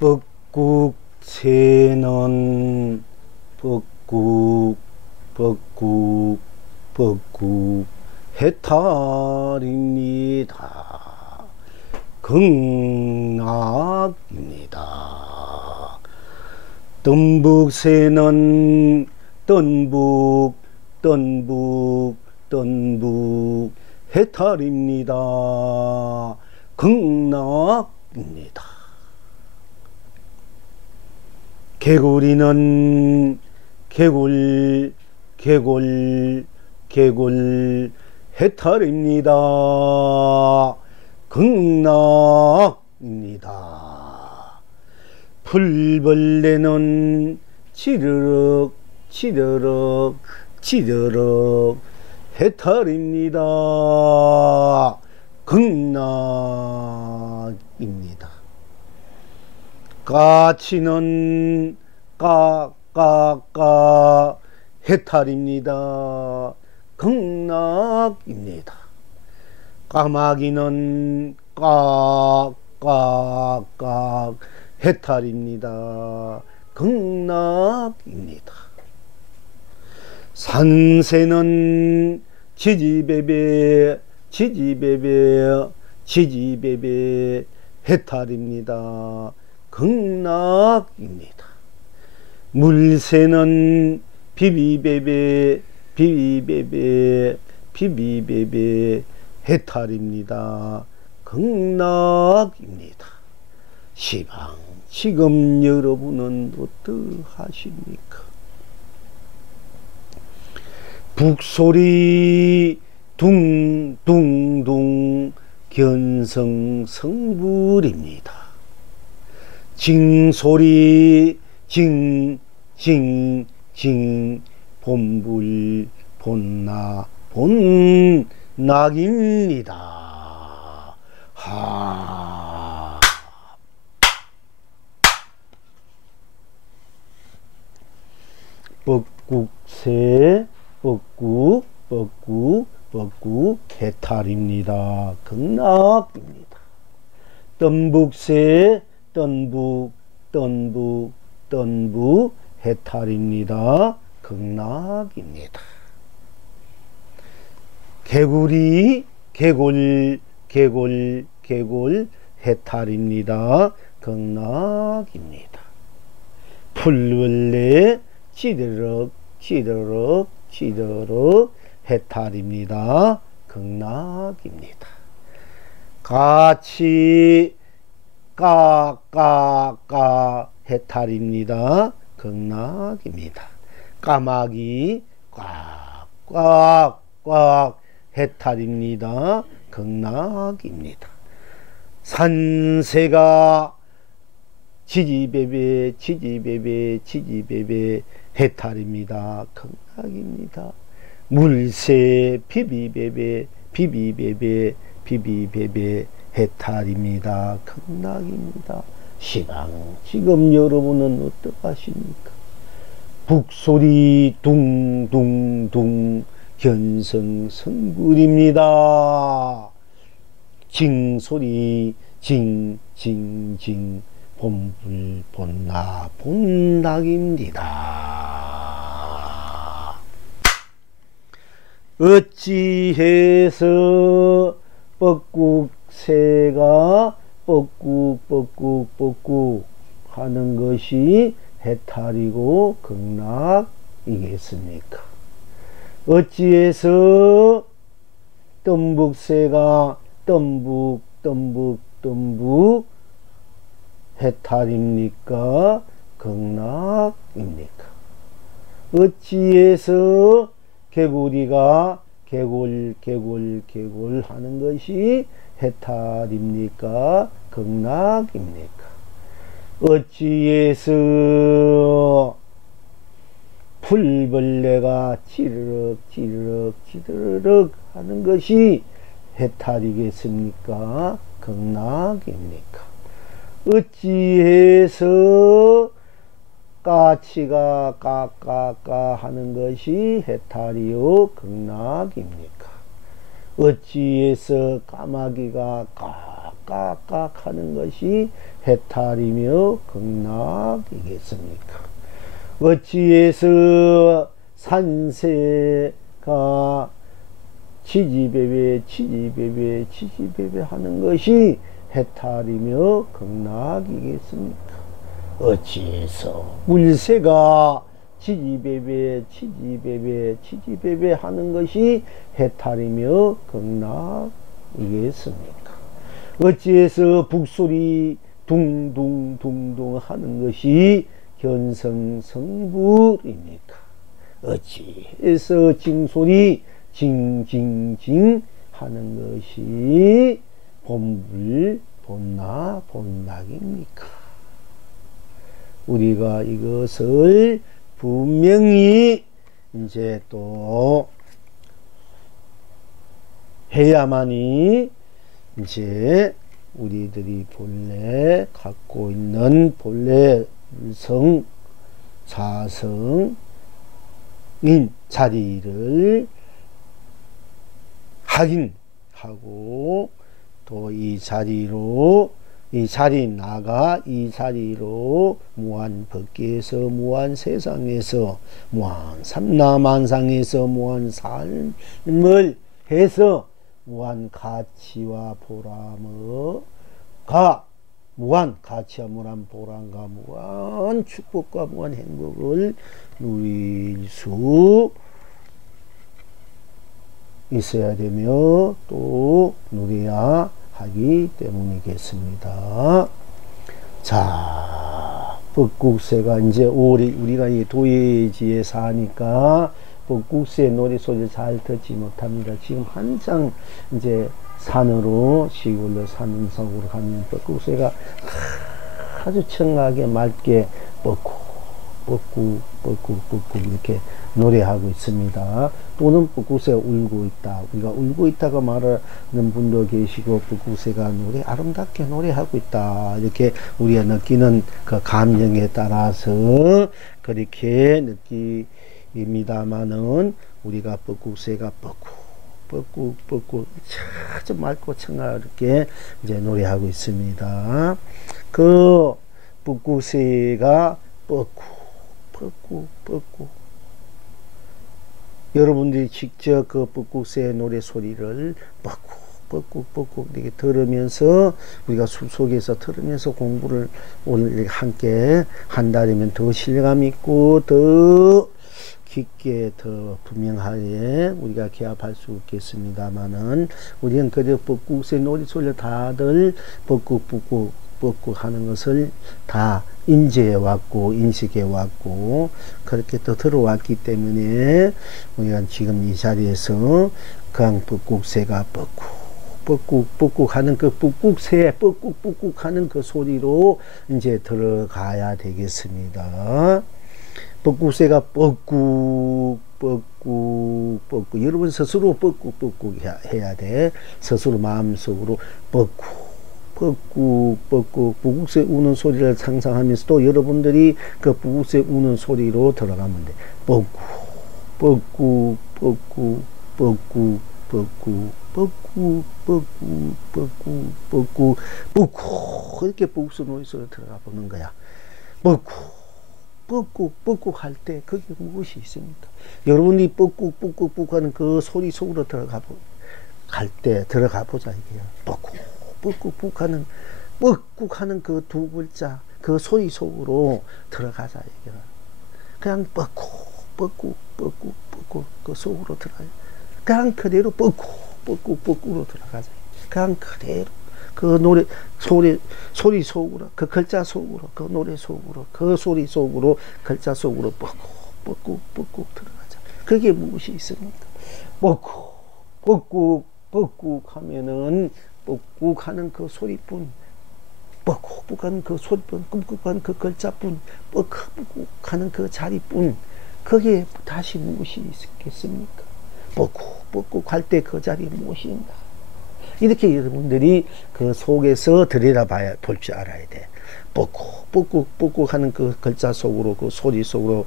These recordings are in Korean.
뻐꾹새는 뻐꾹 해탈입니다. 극락입니다. 덤북새는 떤북 해탈입니다. 극락입니다. 개구리는 개굴 해탈입니다. 극락입니다. 풀벌레는 치르륵 해탈입니다. 극락입니다. 까치는 해탈입니다. 극락입니다. 까마귀는 해탈입니다. 극락입니다. 산새는 지지배배 해탈입니다. 극락입니다. 물새는 비비베베 해탈입니다. 극락입니다. 시방 지금 여러분은 어떠하십니까? 북소리 둥둥둥 견성성불입니다. 징소리 징징징 본불 본낙입니다. 하. 뻐꾹새 뻐꾹 해탈입니다. 극락입니다. 떤북새 떤북 해탈입니다. 극락입니다. 개구리 개골 해탈입니다. 극락입니다. 풀벌레 치르륵 해탈입니다. 극락입니다. 가치 해탈입니다. 극락입니다. 까마귀 꽉 해탈입니다. 극락입니다. 산새가 지지배배 해탈입니다. 극락입니다. 물새 비비배배 해탈입니다. 극락입니다. 시방 지금 여러분은 어떠하십니까? 북소리 둥둥둥 견성성불입니다. 징소리 징징징 본불 본낙입니다. 어찌해서 뻐꾹새가 뻐꾹 하는 것이 해탈이고 극락이겠습니까? 어찌해서 덤북새가 덤북 해탈입니까? 극락입니까? 어찌해서 개구리가 개골 하는 것이 해탈입니까? 극락입니까? 어찌해서 풀벌레가 치르륵 하는 것이 해탈이겠습니까? 극락입니까? 어찌해서 까치가 까까까 하는 것이 해탈이요 극락입니까? 어찌해서 까마귀가 깍깍 하는 것이 해탈이며 극락이겠습니까? 어찌해서 산세가 지지배배 하는 것이 해탈이며 극락이겠습니까? 어찌해서 물새가 지지배배 하는 것이 해탈이며 극락이겠습니까? 어찌해서 북소리 둥둥 하는 것이 견성성불입니까? 어찌해서 징소리 징징징 하는 것이 본불 본락입니까? 우리가 이것을 분명히 이제 또 해야만이 이제 우리들이 본래 갖고 있는 본래 성 사성인 자리를 확인하고 또 이 자리로 이 자리로 무한 법계에서 무한 세상에서 무한 삼라만상에서 무한 삶을 해서 무한 가치와 보람과 무한 가치와 무한 보람과 무한 축복과 무한 행복을 누릴 수 있어야 되며 또 누려야 하기 때문이겠습니다. 자, 법국새가 이제 우리가 이 도예지에 사니까 법국새 노래소리를 잘 듣지 못합니다. 지금 한창 이제 산으로 시골로 산속으로 가면 법국새가 아주 청하게 맑게 뻑국 이렇게 노래하고 있습니다. 또는 뻑국새가 울고 있다. 우리가 울고 있다고 말하는 분도 계시고 뻑국새가 아름답게 노래하고 있다. 이렇게 우리가 느끼는 그 감정에 따라서 그렇게 느낍니다만은 우리가 뻑국새가 뻑국 아주 맑고 청하게 이제 노래하고 있습니다. 그 뻑국새가 뻑국 여러분들이 직접 그 뻑국새의 노래 소리를 뻑국 이렇게 들으면서 우리가 숲속에서 들으면서 공부를 오늘 함께 한다면 더 신뢰감 있고 더 깊게 더 분명하게 우리가 개합할 수 있겠습니다만은 우리는 그래도 뻑국새 노래 소리를 다들 뻑국 하는 것을 다 인지해 왔고 인식해 왔고 그렇게 또 들어왔기 때문에 우리가 지금 이 자리에서 그냥 뻑국새가 뻑국 하는 그 뻑국새 뻑국 하는 그 소리로 이제 들어가야 되겠습니다. 뻑국새가 뻑국 여러분 스스로 뻑국 해야 돼. 스스로 마음속으로 뻑국새 우는 소리를 상상하면서 또 여러분들이 그 뻑국새 우는 소리로 들어가면 돼. 뻑국 이렇게 뻑국새 노래 소리 들어가 보는 거야. 뻑국 할 때 그게 무엇이 있습니까? 여러분이 뻑국 하는 그 소리 속으로 들어가 보자 이게요. 뻑국 하는 그 두 글자 그 소리 속으로 들어가자 이게. 그냥 뻑국 그 속으로 들어가요. 그냥 그대로 뻑국으로 들어가자. 그냥 그대로 그 노래 소리 속으로 그 글자 속으로 그 노래 속으로 그 소리 속으로 글자 속으로 뻑국 들어가자. 그게 무엇이 있습니까? 뻑국 하면은 뻑국 하는 그 소리뿐, 뻑국 하는 그 소리뿐, 뻑국 하는 그 글자뿐, 뻑국 하는 그 자리뿐, 그게 다시 무엇이 있겠습니까? 뻑국 할 때 그 자리에 무엇이 있나? 이렇게 여러분들이 그 속에서 들여다봐야 볼 줄 알아야 돼. 뻑국 하는 그 글자 속으로 그 소리 속으로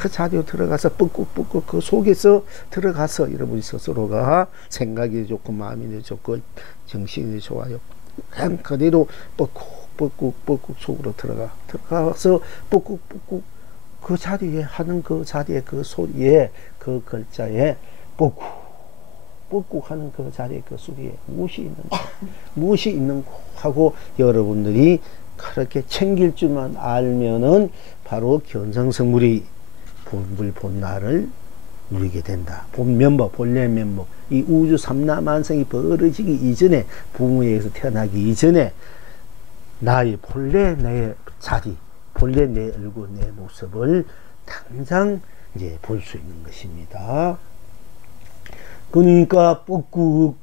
그 자리로 들어가서 뻑국 그 속에서 들어가서 여러분이 스스로가 생각이 좋고 마음이 좋고 정신이 좋아요. 그냥 그대로 뻑꾹 속으로 들어가서 뻑꾹 그 자리에 하는 그 자리에 그 소리에 그 글자에 뻑꾹 하는 그 자리에 그 소리에 무엇이 있는가 하고 여러분들이 그렇게 챙길 줄만 알면은 바로 견성성물이 본불본나를 누리게 된다. 본면법, 본래면법, 이 우주 삼라만성이 벌어지기 이전에, 부모에게서 태어나기 이전에 나의 본래 내 자리, 본래 내 얼굴, 내 모습을 당장 이제 볼 수 있는 것입니다. 그러니까 뻑꾹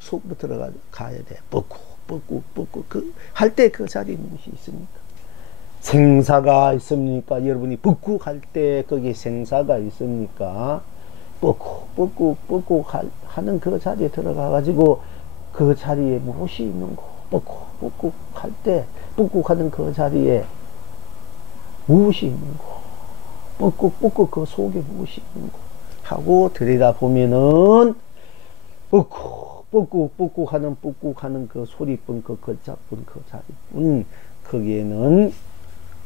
속으로 들어가야 돼. 뻑꾹 할 때 그 자리에 무엇이 있습니까? 생사가 있습니까? 여러분이 뻑꾹 할 때 거기에 생사가 있습니까? 뻑꾹 하는 그 자리에 들어가 가지고 그 자리에 무엇이 있는고? 뻑꾹 할 때 뻑꾹 하는 그 자리에 무엇이 있는고? 뻑꾹 그 속에 무엇이 있는고? 하고 들여다보면은 뻑꾹 하는 그 소리뿐, 그 글자뿐, 그 자리뿐, 거기에는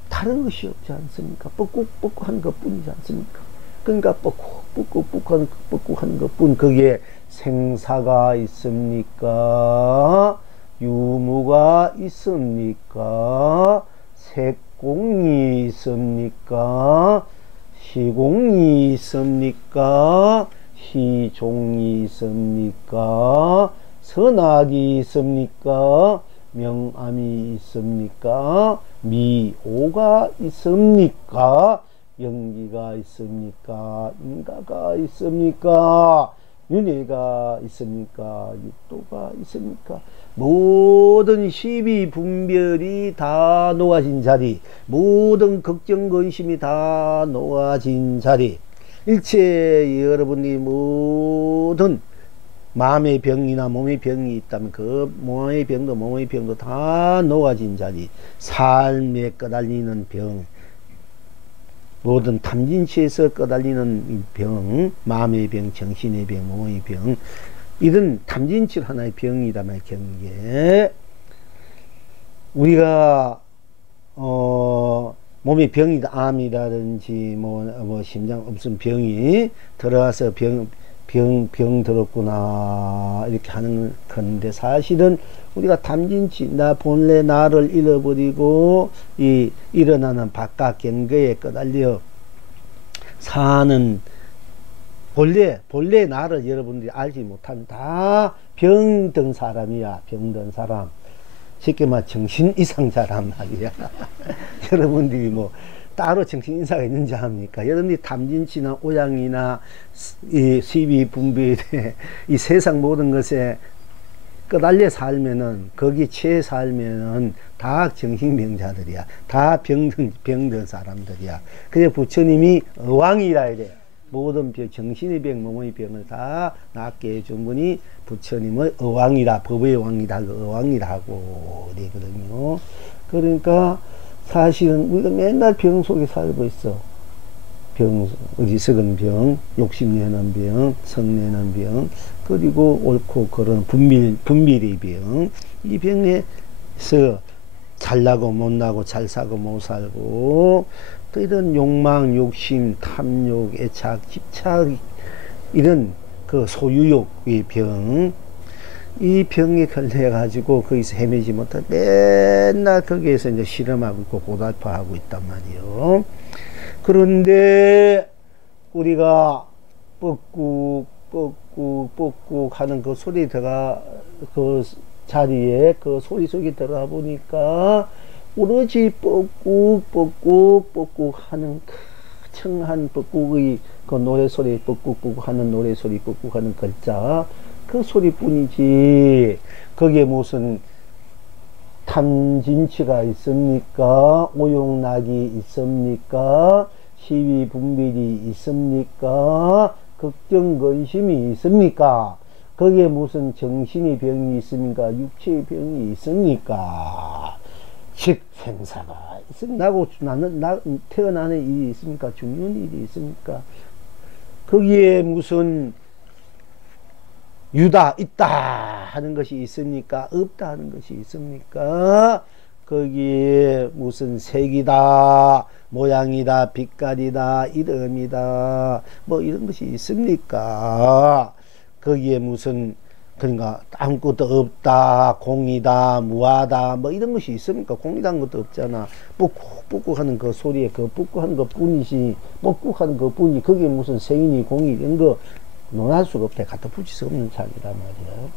다른 것이 없지 않습니까? 뻑꾹 하는 것 뿐이지 않습니까? 그러니까 뻑꾹 하는 것 뿐, 거기에 생사가 있습니까? 유무가 있습니까? 색공이 있습니까? 시공이 있습니까? 시종이 있습니까? 선악이 있습니까? 명암이 있습니까? 미오가 있습니까? 영기가 있습니까? 인가가 있습니까? 윤회가 있습니까? 육도가 있습니까? 모든 시비 분별이 다 놓아진 자리, 모든 걱정 근심이 다 놓아진 자리, 일체 여러분이 모든 마음의 병이나 몸의 병이 있다면 그 몸의 병도 다 놓아진 자리, 삶에 꺼달리는 병, 모든 탐진치에서 꺼달리는 병, 마음의 병, 정신의 병, 몸의 병, 이런 탐진치 하나의 병이라면 경계, 우리가 몸의 병이 암이라든지 뭐 심장 없음 병이 들어와서 병 들었구나 이렇게 하는 건데, 사실은 우리가 탐진치 나 본래 나를 잃어버리고 이 일어나는 바깥 경계에 꺼달려 사는 본래 나를 여러분들이 알지 못하는 다 병든 사람이야. 병든 사람, 쉽게 말해 정신 이상자란 말이야. 여러분들이 뭐 따로 정신 이상이 있는지 합니까? 여러분들이 탐진치나 오양이나 이 시비 분별에 이 세상 모든 것에 끄달려 살면은, 거기 취해 살면은 다 정신병자들이야. 다 병든 사람들이야. 그래서 부처님이 어왕이라 해야 모든 병, 정신의 병, 몸의 병을 다 낫게 해준 분이 부처님의 어왕이라, 법의 왕이다, 어왕이라고 그러거든요. 그러니까 사실은 우리가 맨날 병 속에 살고 있어. 병, 어리석은 병, 욕심내는 병, 성내는 병, 그리고 옳고 그런 분별의 병, 이 병에서 잘나고 못나고, 잘 사고 못 살고, 또 이런 욕망, 욕심, 탐욕, 애착, 집착, 이런 그 소유욕의 병, 이 병에 걸려가지고 거기서 헤매지 못하고 맨날 거기에서 이제 실험하고 있고 고달파하고 있단 말이에요. 그런데 우리가 뻑꾹 하는 그 소리 그 자리에 그 소리 속에 들어가 보니까 오로지 뻑꾹 하는 그 청한 뻑꾹의 그 노래소리, 뻑꾹 하는 노래소리, 뻑꾹 하는 글자, 그 소리뿐이지 거기에 무슨 탐진치가 있습니까? 오용락이 있습니까? 시비 분별이 있습니까? 걱정 근심이 있습니까? 거기에 무슨 정신의 병이 있습니까? 육체의 병이 있습니까? 즉 생사가 있습니까? 나는 태어나는 일이 있습니까? 죽는 일이 있습니까? 거기에 무슨 유다 있다 하는 것이 있습니까? 없다 하는 것이 있습니까? 거기에 무슨 색이다, 모양이다, 빛깔이다, 이름이다, 뭐 이런 것이 있습니까? 거기에 무슨 그러니까 아무것도 없다, 공이다, 무하다, 뭐 이런 것이 있습니까? 공이란 것도 없잖아. 뻑꾹 하는 그 소리에 그 뻑꾹 하는 것 뿐이지, 뻑꾹 하는 것 뿐이 거기에 무슨 생이니 공이 이런 거 논할 수가 없대. 갖다 붙일 수 없는 자리란 말이야.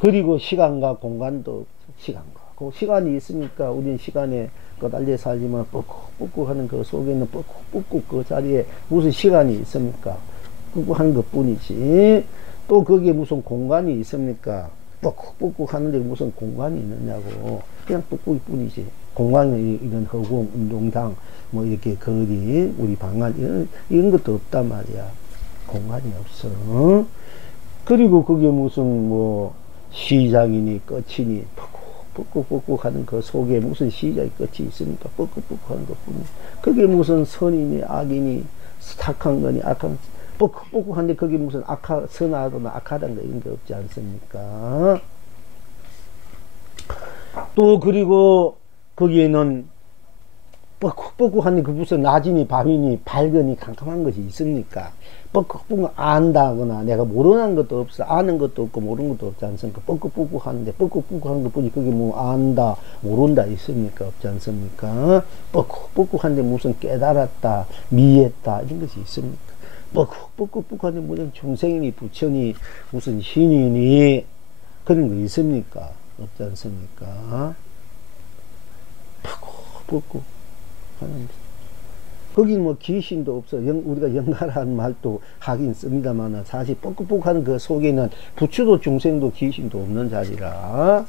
그리고 시간과 공간도 시간과 그 시간이 있으니까 우리는 시간에 거달려 살지만 뻑꾹 하는 그 속에는 뻑꾹 그 자리에 무슨 시간이 있습니까? 뻑꾹 하는 것 뿐이지. 또 거기에 무슨 공간이 있습니까? 뻑꾹 하는데 무슨 공간이 있느냐고. 그냥 뻑꾹이 뿐이지. 공간이 이런 허공, 운동장, 뭐 이렇게 거리, 우리 방안, 이런 것도 없단 말이야. 공간이 없어. 그리고 그게 무슨 뭐 시작이니 끝이니 뻑꾹 하는 그 속에 무슨 시작이 끝이 있습니까? 뻑꾹 하는 것 뿐이. 그게 무슨 선이니 악이니 착한 거니 악한 뻑꾹 한데 거기 무슨 선하거나 악하다는 거 이런 게 없지 않습니까? 또 그리고 거기에는 뻑꾹 한데 그 무슨 낮이니 밤이니 밝으니 캄캄한 것이 있습니까? 뻑꾹 안다거나 내가 모르는 것도 없어. 아는 것도 없고 모르는 것도 없지 않습니까? 뻑꾹 하는데 뻑꾹 하는 것 뿐이 그게 뭐 안다 모른다 있습니까? 없지 않습니까? 뻑꾹 한데 무슨 깨달았다 미했다 이런 것이 있습니까? 뻑꾹 하는데 무슨 중생이니 부처니 무슨 신이니 그런 거 있습니까? 없지 않습니까? 뻑꾹 하는데 거기 뭐 귀신도 없어. 우리가 영가라는 말도 하긴 씁니다만 사실 뻑꾹 하는 그 속에는 부처도 중생도 귀신도 없는 자리라,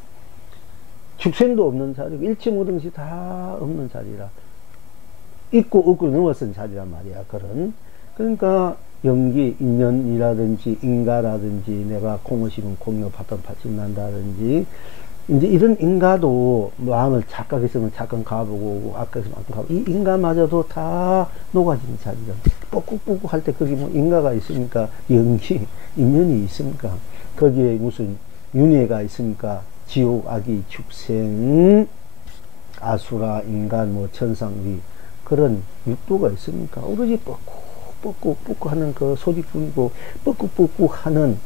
축생도 없는 자리고 일체 모든 것이 다 없는 자리라, 있고 없고 넘어선 자리란 말이야. 그러니까 연기, 인연이라든지 인가라든지 내가 공을 심으면 공유 바람 받침 난다든지 이제 이런 인가도 마음을 착각했으면 착각 가보고 아까했으면 아까 가보고 이 인가마저도 다 녹아지는 자리죠. 뻑꾹 할 때 거기 뭐 인가가 있습니까? 연기, 인연이 있습니까? 거기에 무슨 윤회가 있습니까? 지옥, 악이, 축생, 아수라, 인간, 뭐 천상위 그런 육도가 있습니까? 오로지 뻑꾹 하는 그 소리뿐이고 뻑꾹 하는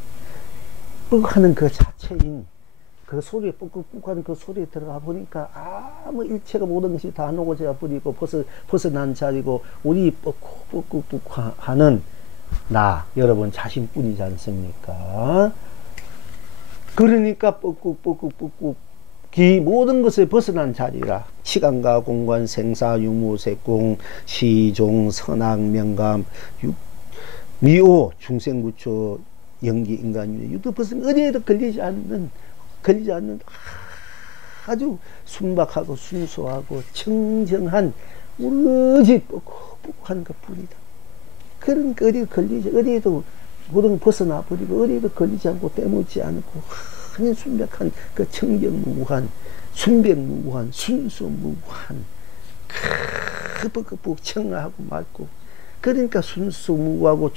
그 자체인 그 소리에 뻑꾹 하는 그 소리에 들어가 보니까 뭐 일체가 모든 것이 다 녹아져 버리고 벗어난 자리고 우리 뻑꾹 하는 나 여러분 자신뿐이지 않습니까? 그러니까 뻑꾹 기 모든 것을 벗어난 자리라. 시간과 공간, 생사, 유무, 색공, 시종, 선악, 명감, 미오, 중생부처, 연기, 인간, 유도 벗은 어디에도 걸리지 않는 아주 순박하고 순수하고 청정한 오로지 뻑뻑한 것 뿐이다. 그러니까 어디에 걸리지, 어디에도 모든 벗어나 버리고 어디에도 걸리지 않고 때묻지 않고 그냥 순백한 그 청정무구한 순백무구한 순수무구한 뻑뻑 청하고 맑고 그러니까 순수무구하고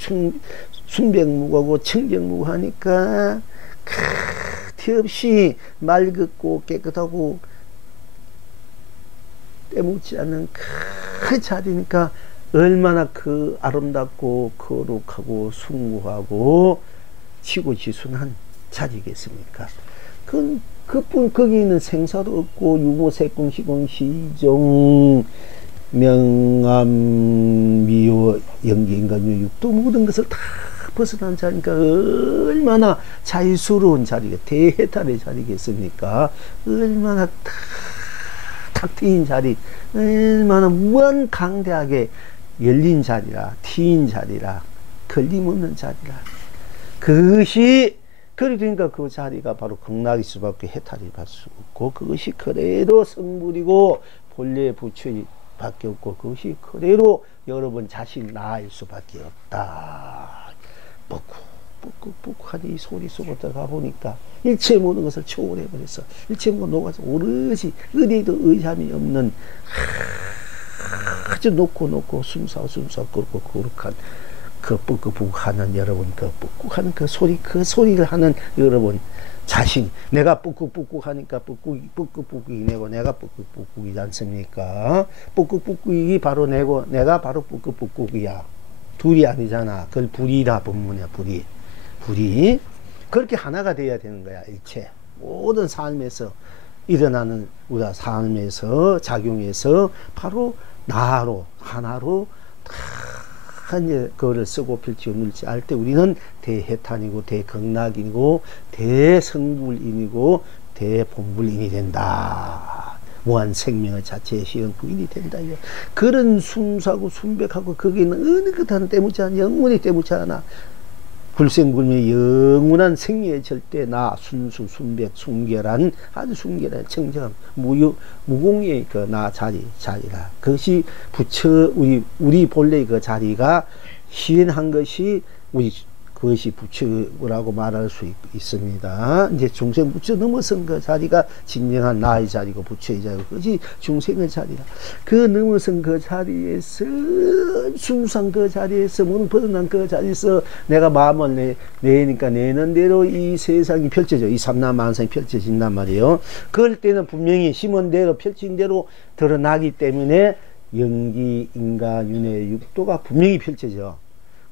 순백무구하고 청정무구하니까 티없이 맑고 깨끗하고 때묻지 않는 그 자리니까 얼마나 그 아름답고 거룩하고 숭고하고 지고지순한 자리겠습니까? 그뿐 거기 있는 생사도 없고 유모 색공 시공 시종 명암 미호 연기 인간유 육도 모든 것을 다 벗어난 자리니까 얼마나 자유스러운 자리가 대해탈의 자리겠습니까? 얼마나 탁 트인 자리, 얼마나 무한강대하게 열린 자리라, 트인 자리라, 걸림없는 자리라. 그것이 그러니까 그 자리가 바로 극락일 수밖에 해탈이 받을 수 없고 그것이 그대로 성불이고 본래 부처일 밖에 없고 그것이 그대로 여러분 자신 나일 수밖에 없다. 뻑꾹 하니 이 소리 속으로 들어가 보니까 일체 모든 것을 초월해 버렸어. 일체 모든 녹아서 오롯이 어디에도 의함이 없는 아주 높고 순수하고 거룩한 그 뻑뻑하는 여러분, 그 뻑뻑하는 그 소리를 하는 여러분 자신, 내가 뻑뻑 하니까 뻑뻑이 내고 내가 뻑뻑이지 않습니까? 뻑뻑이 바로 내고 내가 바로 뻑뻑이야. 둘이 아니잖아. 그걸 불이다 본문이야. 불이 그렇게 하나가 돼야 되는 거야. 일체 모든 삶에서 일어나는 우리가 삶에서 작용해서 바로 나로 하나로 다 이제 그거를 쓰고 필지 없는지 알 때 우리는 대해탄이고 대극락이고 대성불인이고 대본불인이 된다. 무한 생명의 자체의 실현 부인이 된다. 그런 순수하고 순백하고 거기는 어느 것 하나 때묻지 않아. 영원히 때묻지 않아. 불생불멸의 영원한 생명의 절대 나 순수 순백 순결한 아주 순결한 청정 무공의 그 나 자리라. 그것이 부처 우리 본래의 그 자리가 실현한 것이 그것이 부처라고 말할 수 있습니다. 이제 중생 부처 넘어선 그 자리가 진정한 나의 자리고 부처의 자리고 그것이 중생의 자리라. 그 넘어선 그 자리에서 순수한 그 자리에서 문 벗어난 그 자리에서 내가 마음을 내니까 내는 대로 이 세상이 펼쳐져. 이 삼라만상이 펼쳐진단 말이에요. 그럴 때는 분명히 심은 대로 펼친 대로 드러나기 때문에 영기, 인가, 윤회, 육도가 분명히 펼쳐져.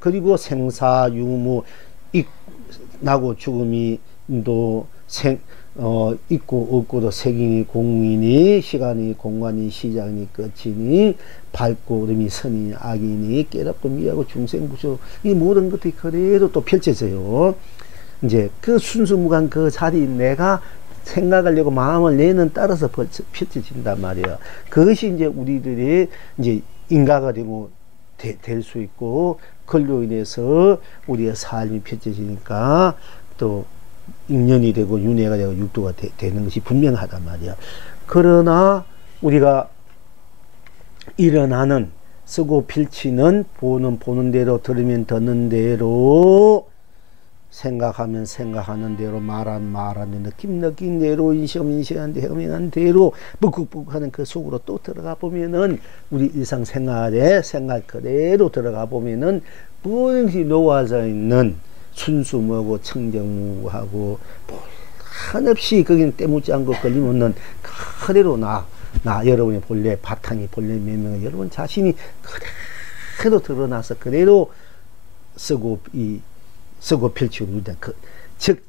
그리고 생사, 유무, 나고 죽음이 또 있고 없고도 색이니 공이니 시간이 공간이 시작이니 끝이니 밝고 어둠이 선이니 악이니 깨닫고 미하고 중생부처 이 모든 것들이 그대로 또 펼쳐져요. 이제 그 순수무관 그 자리 내가 생각하려고 마음을 내는 따라서 펼쳐진단 말이에요. 그것이 이제 우리들이 이제 인가가 되고 될 수 있고 그걸로 인해서 우리의 삶이 펼쳐지니까 또 인연이 되고 윤회가 되고 육도가 되는 것이 분명하단 말이야. 그러나 우리가 일어나는 쓰고 필치는 보는 대로 들으면 듣는 대로 생각하면 생각하는 대로 말하는 느낀 대로 인식한 대로 행한 대로 묵묵하는 그 속으로 또 들어가 보면은 우리 일상생활에 생각 그대로 들어가 보면은 모든 것이 녹아져 있는 순수무하고 청정무하고 한없이 거기는 때묻지 않고 걸림없는 그대로 나 여러분의 본래 바탕이 본래 매명은 여러분 자신이 그대로 드러나서 그대로 쓰고 펼치고 누리다. 즉,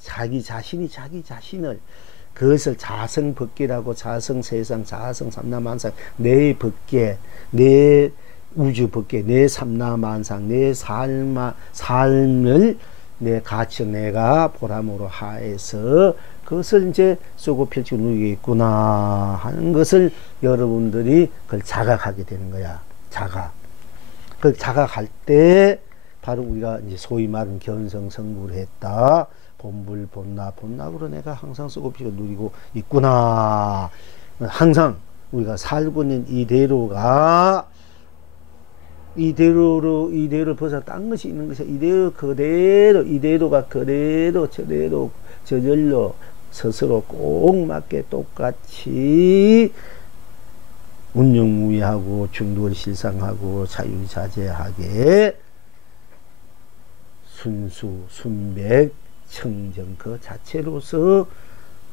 자기 자신을 그것을 자성법계라고 자성세상, 자성삼라만상, 내 법계, 내 우주법계, 내 삼라만상, 내 삶을 내 가치 내가 보람으로 하에서 그것을 이제 쓰고 펼치고 누리겠구나 하는 것을 여러분들이 그걸 자각하게 되는 거야. 그 자각할 때 바로 우리가 이제 소위 말하는 견성성불을 했다. 본불, 본락으로 내가 항상 쓰고 펼치고 누리고 있구나. 항상 우리가 살고 있는 이대로가 이대로를 벗어 딴 것이 있는 것이 이대로가 그대로 저절로 스스로 꼭 맞게 똑같이 운영무의하고 중도를 실상하고 자유자재하게 순수, 순백, 청정 그 자체로서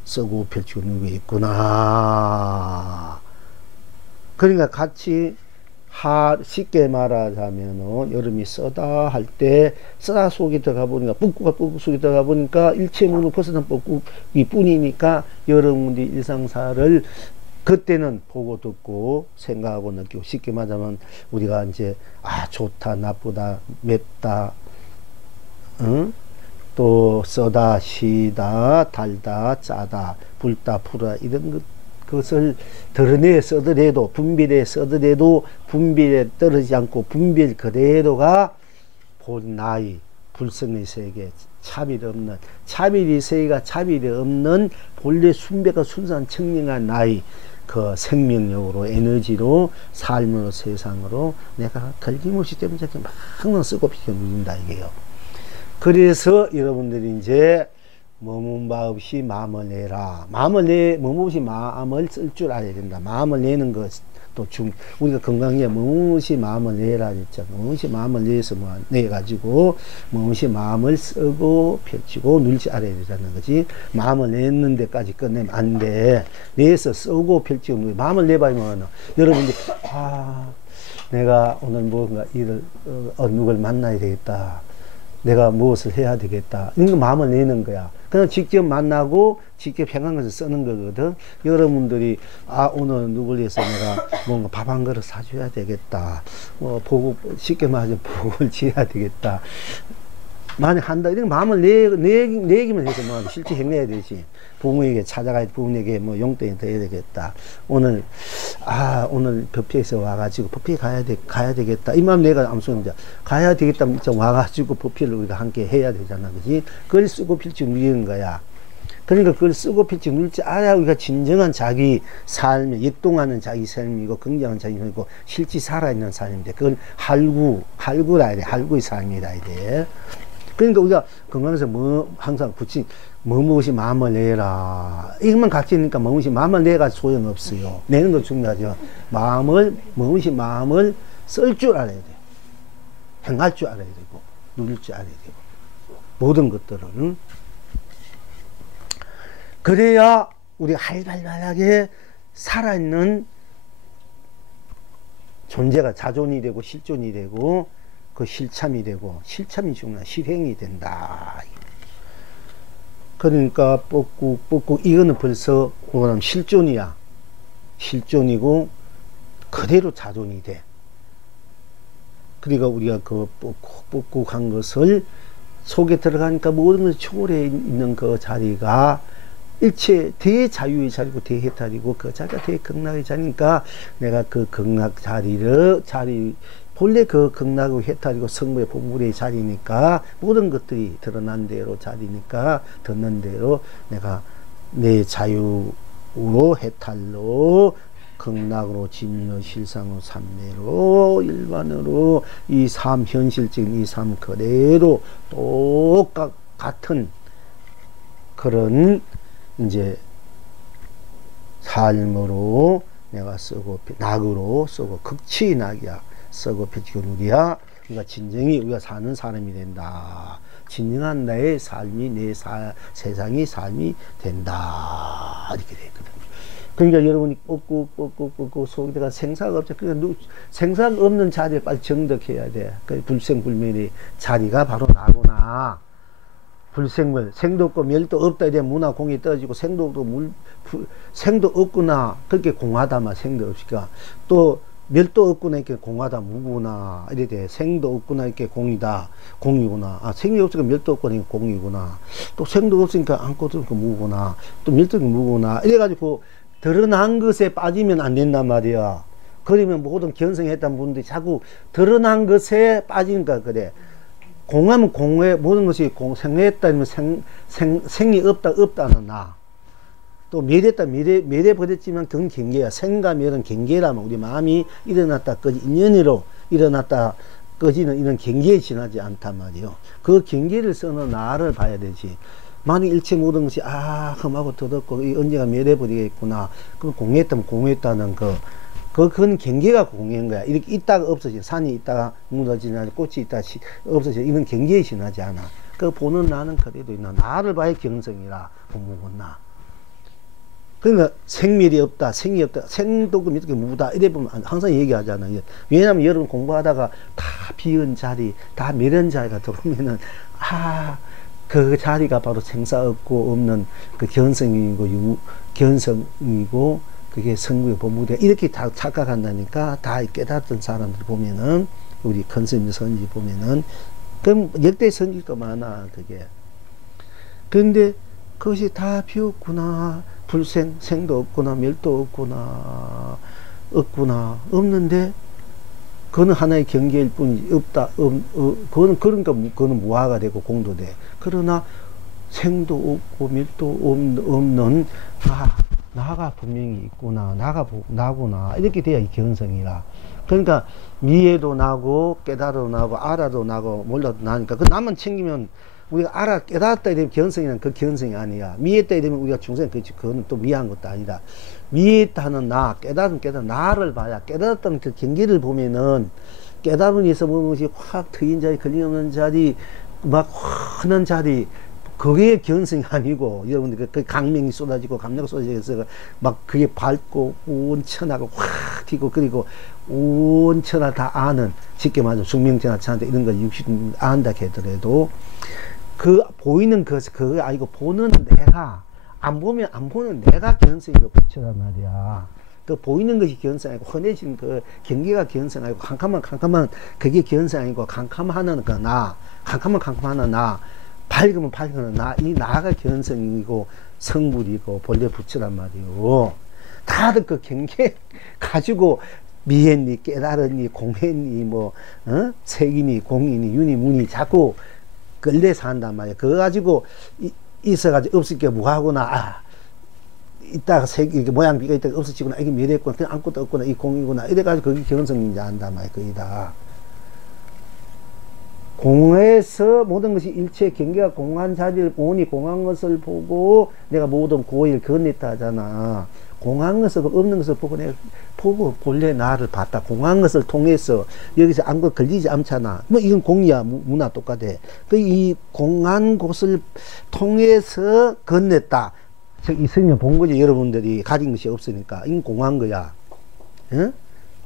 쓰고 펼치고 있는 게 있구나. 그러니까 같이 쉽게 말하자면 여름이 쓰다 할 때 쓰다 속에 들어가 보니까 붓고 속에 들어가 보니까 일체문으로 벗어난 붓이 뿐이니까 여러분들이 일상사를 그때는 보고 듣고 생각하고 느끼고 쉽게 말하자면 우리가 이제 좋다 나쁘다 맵다 또 쓰다 시다 달다 짜다 붉다 푸르다 이런 그것을 드러내 써더라도 분별에 써더라도 분별에 떨어지지 않고 분별 그대로가 본 나의 불성의 세계 차별이 세계가 차별이 없는 본래 순배가 순수한 청량한 나의 그 생명력으로 에너지로 삶으로 세상으로 내가 걸림없이 때문에 항상 쓰고 피켜 누린다 이게요. 그래서 여러분들이 이제 머문 바 없이 마음을 내라. 머문 없이 마음을 쓸 줄 알아야 된다. 마음을 내는 것, 또 우리가 건강에 무엇이 마음을 내라 했죠. 무엇이 마음을 내서 내가지고 무엇이 마음을 쓰고 펼치고 눌지 알아야 되자는 거지. 마음을 내는 데까지 끝내면 안 돼. 내서 쓰고 펼치고 마음을 내봐야면 여러분들 내가 오늘 뭔가 누굴 만나야 되겠다. 내가 무엇을 해야 되겠다. 이런 거 마음을 내는 거야. 그냥 직접 만나고 직접 행한 것을 쓰는 거거든. 여러분들이 오늘 누굴 위해서 내가 뭔가 밥 한 그릇 사줘야 되겠다. 쉽게 말하면 복을 지어야 되겠다. 만약 한다. 이런 마음을 내기만 해서 실제 행해야 되지. 부모에게 찾아가야 부모에게 용돈이 더 해야 되겠다. 오늘 법회에서 와가지고 법회 가야 되겠다. 이 마음 내가 암송자 가야 되겠다. 와가지고 법회를 우리가 함께 해야 되잖아, 그지? 그걸 쓰고 필지 누리는 거야. 그러니까 그걸 쓰고 필지 누릴지 알아야 우리가 진정한 자기 삶에 역동하는 자기 삶이고 긍정한 자기 삶이고 실제 살아있는 삶인데 그건 할구라 돼. 할구의 삶이라 돼. 그러니까 우리가 건강에서 항상 무엇이 마음을 내라. 이것만 가르치니까 무엇이 마음을 내가 소용없어요. 내는 거 중요하죠. 무엇이 마음을 쓸 줄 알아야 돼. 행할 줄 알아야 되고, 누릴 줄 알아야 되고. 모든 것들을. 그래야 우리가 활발하게 살아있는 존재가 자존이 되고, 실존이 되고, 그 실참이 되고, 실참이 중요한 실행이 된다. 그러니까 뻑국 이거는 벌써 뭐냐면 실존이야. 실존이고 그대로 자존이 돼. 그러니까 우리가 그 뻑국한 것을 속에 들어가니까 모든 것이 초월해 있는 그 자리가 일체 대자유의 자리고 대해탈이고 그 자리가 대극락의 자리니까 내가 그 극락 자리 본래 그 극락의 해탈이고 성부의 본물의 자리니까 모든 것들이 드러난 대로 자리니까 듣는 대로 내가 내 자유로 해탈로 극락으로 진로 실상으로 삼매로 일반으로 이 삶 현실적인 이 삶 그대로 똑같은 그런 이제 삶으로 내가 쓰고 낙으로 쓰고 극치 낙이야. 쓰고 펼치고 누려야 우리가 진정히 우리가 사는 사람이 된다. 진정한 나의 삶이 세상이 삶이 된다. 이렇게 되거든요. 그러니까 여러분이 뻑꾹 속에다가 생사가 없죠. 그러니까 생사가 없는 자리에 빨리 정덕해야 돼. 그 불생불멸의 자리가 바로 나구나. 불생물, 생도 없고 멸도 없다 이래 문화 공이 떨어지고 생도 없고 생도 없구나. 그렇게 공하다만 생도 없으니까 또 멸도 없구나 이렇게 공하다 무구나 이래 돼. 생도 없구나 이렇게 공이다 공이구나. 생이 없으니까 멸도 없구나 이게 공이구나. 또 생도 없으니까 안고도 없고 무구나. 또 멸도 없고 무구나. 이래가지고 드러난 것에 빠지면 안 된단 말이야. 그러면 모든 견성했던 분들이 자꾸 드러난 것에 빠지니까 그래. 공하면 공에 모든 것이 생했다면 생이 없다는 나. 또 멸했다 멸해 버렸지만 그건 경계야. 생과 멸은 경계라면 우리 마음이 일어났다 꺼지 인연으로 일어났다 꺼지는 이런 경계에 지나지 않단 말이요. 그 경계를 쓰는 나를 봐야 되지. 만약 일체 모든 것이 흠하고 더덥고 언제가 멸해 버리겠구나. 그럼 공했다면 공했다는 그건 경계가 공인 거야. 이렇게 있다가 없어져. 산이 있다가 무너지나 꽃이 있다가 없어져. 이런 경계에 지나지 않아. 그 보는 나는 그대로 있나. 나를 봐야 경성이라 보는 나. 그러니까 생멸이 없다, 생이 없다, 생도금 이렇게 무다 이래 보면 항상 얘기하잖아요. 왜냐하면 여러분 공부하다가 다 비은 자리, 다 멸한 자리가 들어오면은 그 자리가 바로 생사 없고 없는 그 견성이고 그게 성부의 본무대 이렇게 다 착각한다니까. 다 깨닫던 사람들 보면은 우리 큰 스님 선지 보면은 그럼 역대 선지가 많아 그게. 그런데 그것이 다 비었구나. 생도 없구나, 멸도 없구나, 없는데, 그거는 하나의 경계일 뿐이지, 없다, 그거는 무화가 되고 공도 돼. 그러나, 생도 없고, 멸도 없는, 나가 분명히 있구나, 나구나, 이렇게 돼야 이 견성이라. 그러니까, 미에도 나고, 깨달아도 나고, 알아도 나고, 몰라도 나니까, 그 나만 챙기면, 우리가 깨달았다 이러면 견성이란 그 견성이 아니야. 미했다 이러면 우리가 중생, 그거는 또 미한 것도 아니다. 미했다는 나, 깨달은 나를 봐야. 깨달았다는 그 경계를 보면은, 깨달음에서 보는 것이 확 트인 자리, 걸림없는 자리, 막 환한 자리, 그게 견성이 아니고, 여러분들 그 강명이 쏟아지고 감명이 쏟아져서 막 그게 밝고 온 천하가 확 튀고, 그리고 온 천하 다 아는, 쉽게 말하면 숙명천하 천하 이런 거 육신 안다 하더라도 그 보이는 그거 아니고 보는 내가, 안 보면 안 보는 내가 견성이고 부처란 말이야. 그 보이는 것이 견성이고 헌해진 그 경계가 견성이고 캄캄한 그게 견성이고 캄캄하는 그 나, 캄캄하는 나, 밝으면 나, 이 나가 견성이고 성불이고 본래 부처란 말이요. 다들 그 경계 가지고 미했니 깨달았니 공했니 뭐 색이니 공이니 윤이 문이 자꾸 끌려서 한단 말이야. 그거 가지고 있어가지고 없을게 뭐하구나, 이따가 색 이렇게 모양 비가 있다가 없어지구나, 이게 미래구나, 그냥 아무것도 없구나, 이 공이구나, 이래가지고 그게 견성인지 안단 말이야. 거의 다 공에서 모든 것이 일체 경계가 공한 자리를 보니 공한 것을 보고 내가 모든 고의를 건넸다 하잖아. 공한 것을 없는 것을 보고 내가 보고 본래 나를 봤다. 공한 것을 통해서 여기서 아무것도 걸리지 않잖아. 뭐 이건 공이야, 문화 똑같아. 그 이 공한 곳을 통해서 건넸다. 있으면 본 거지. 여러분들이 가진 것이 없으니까 이건 공한 거야. 응?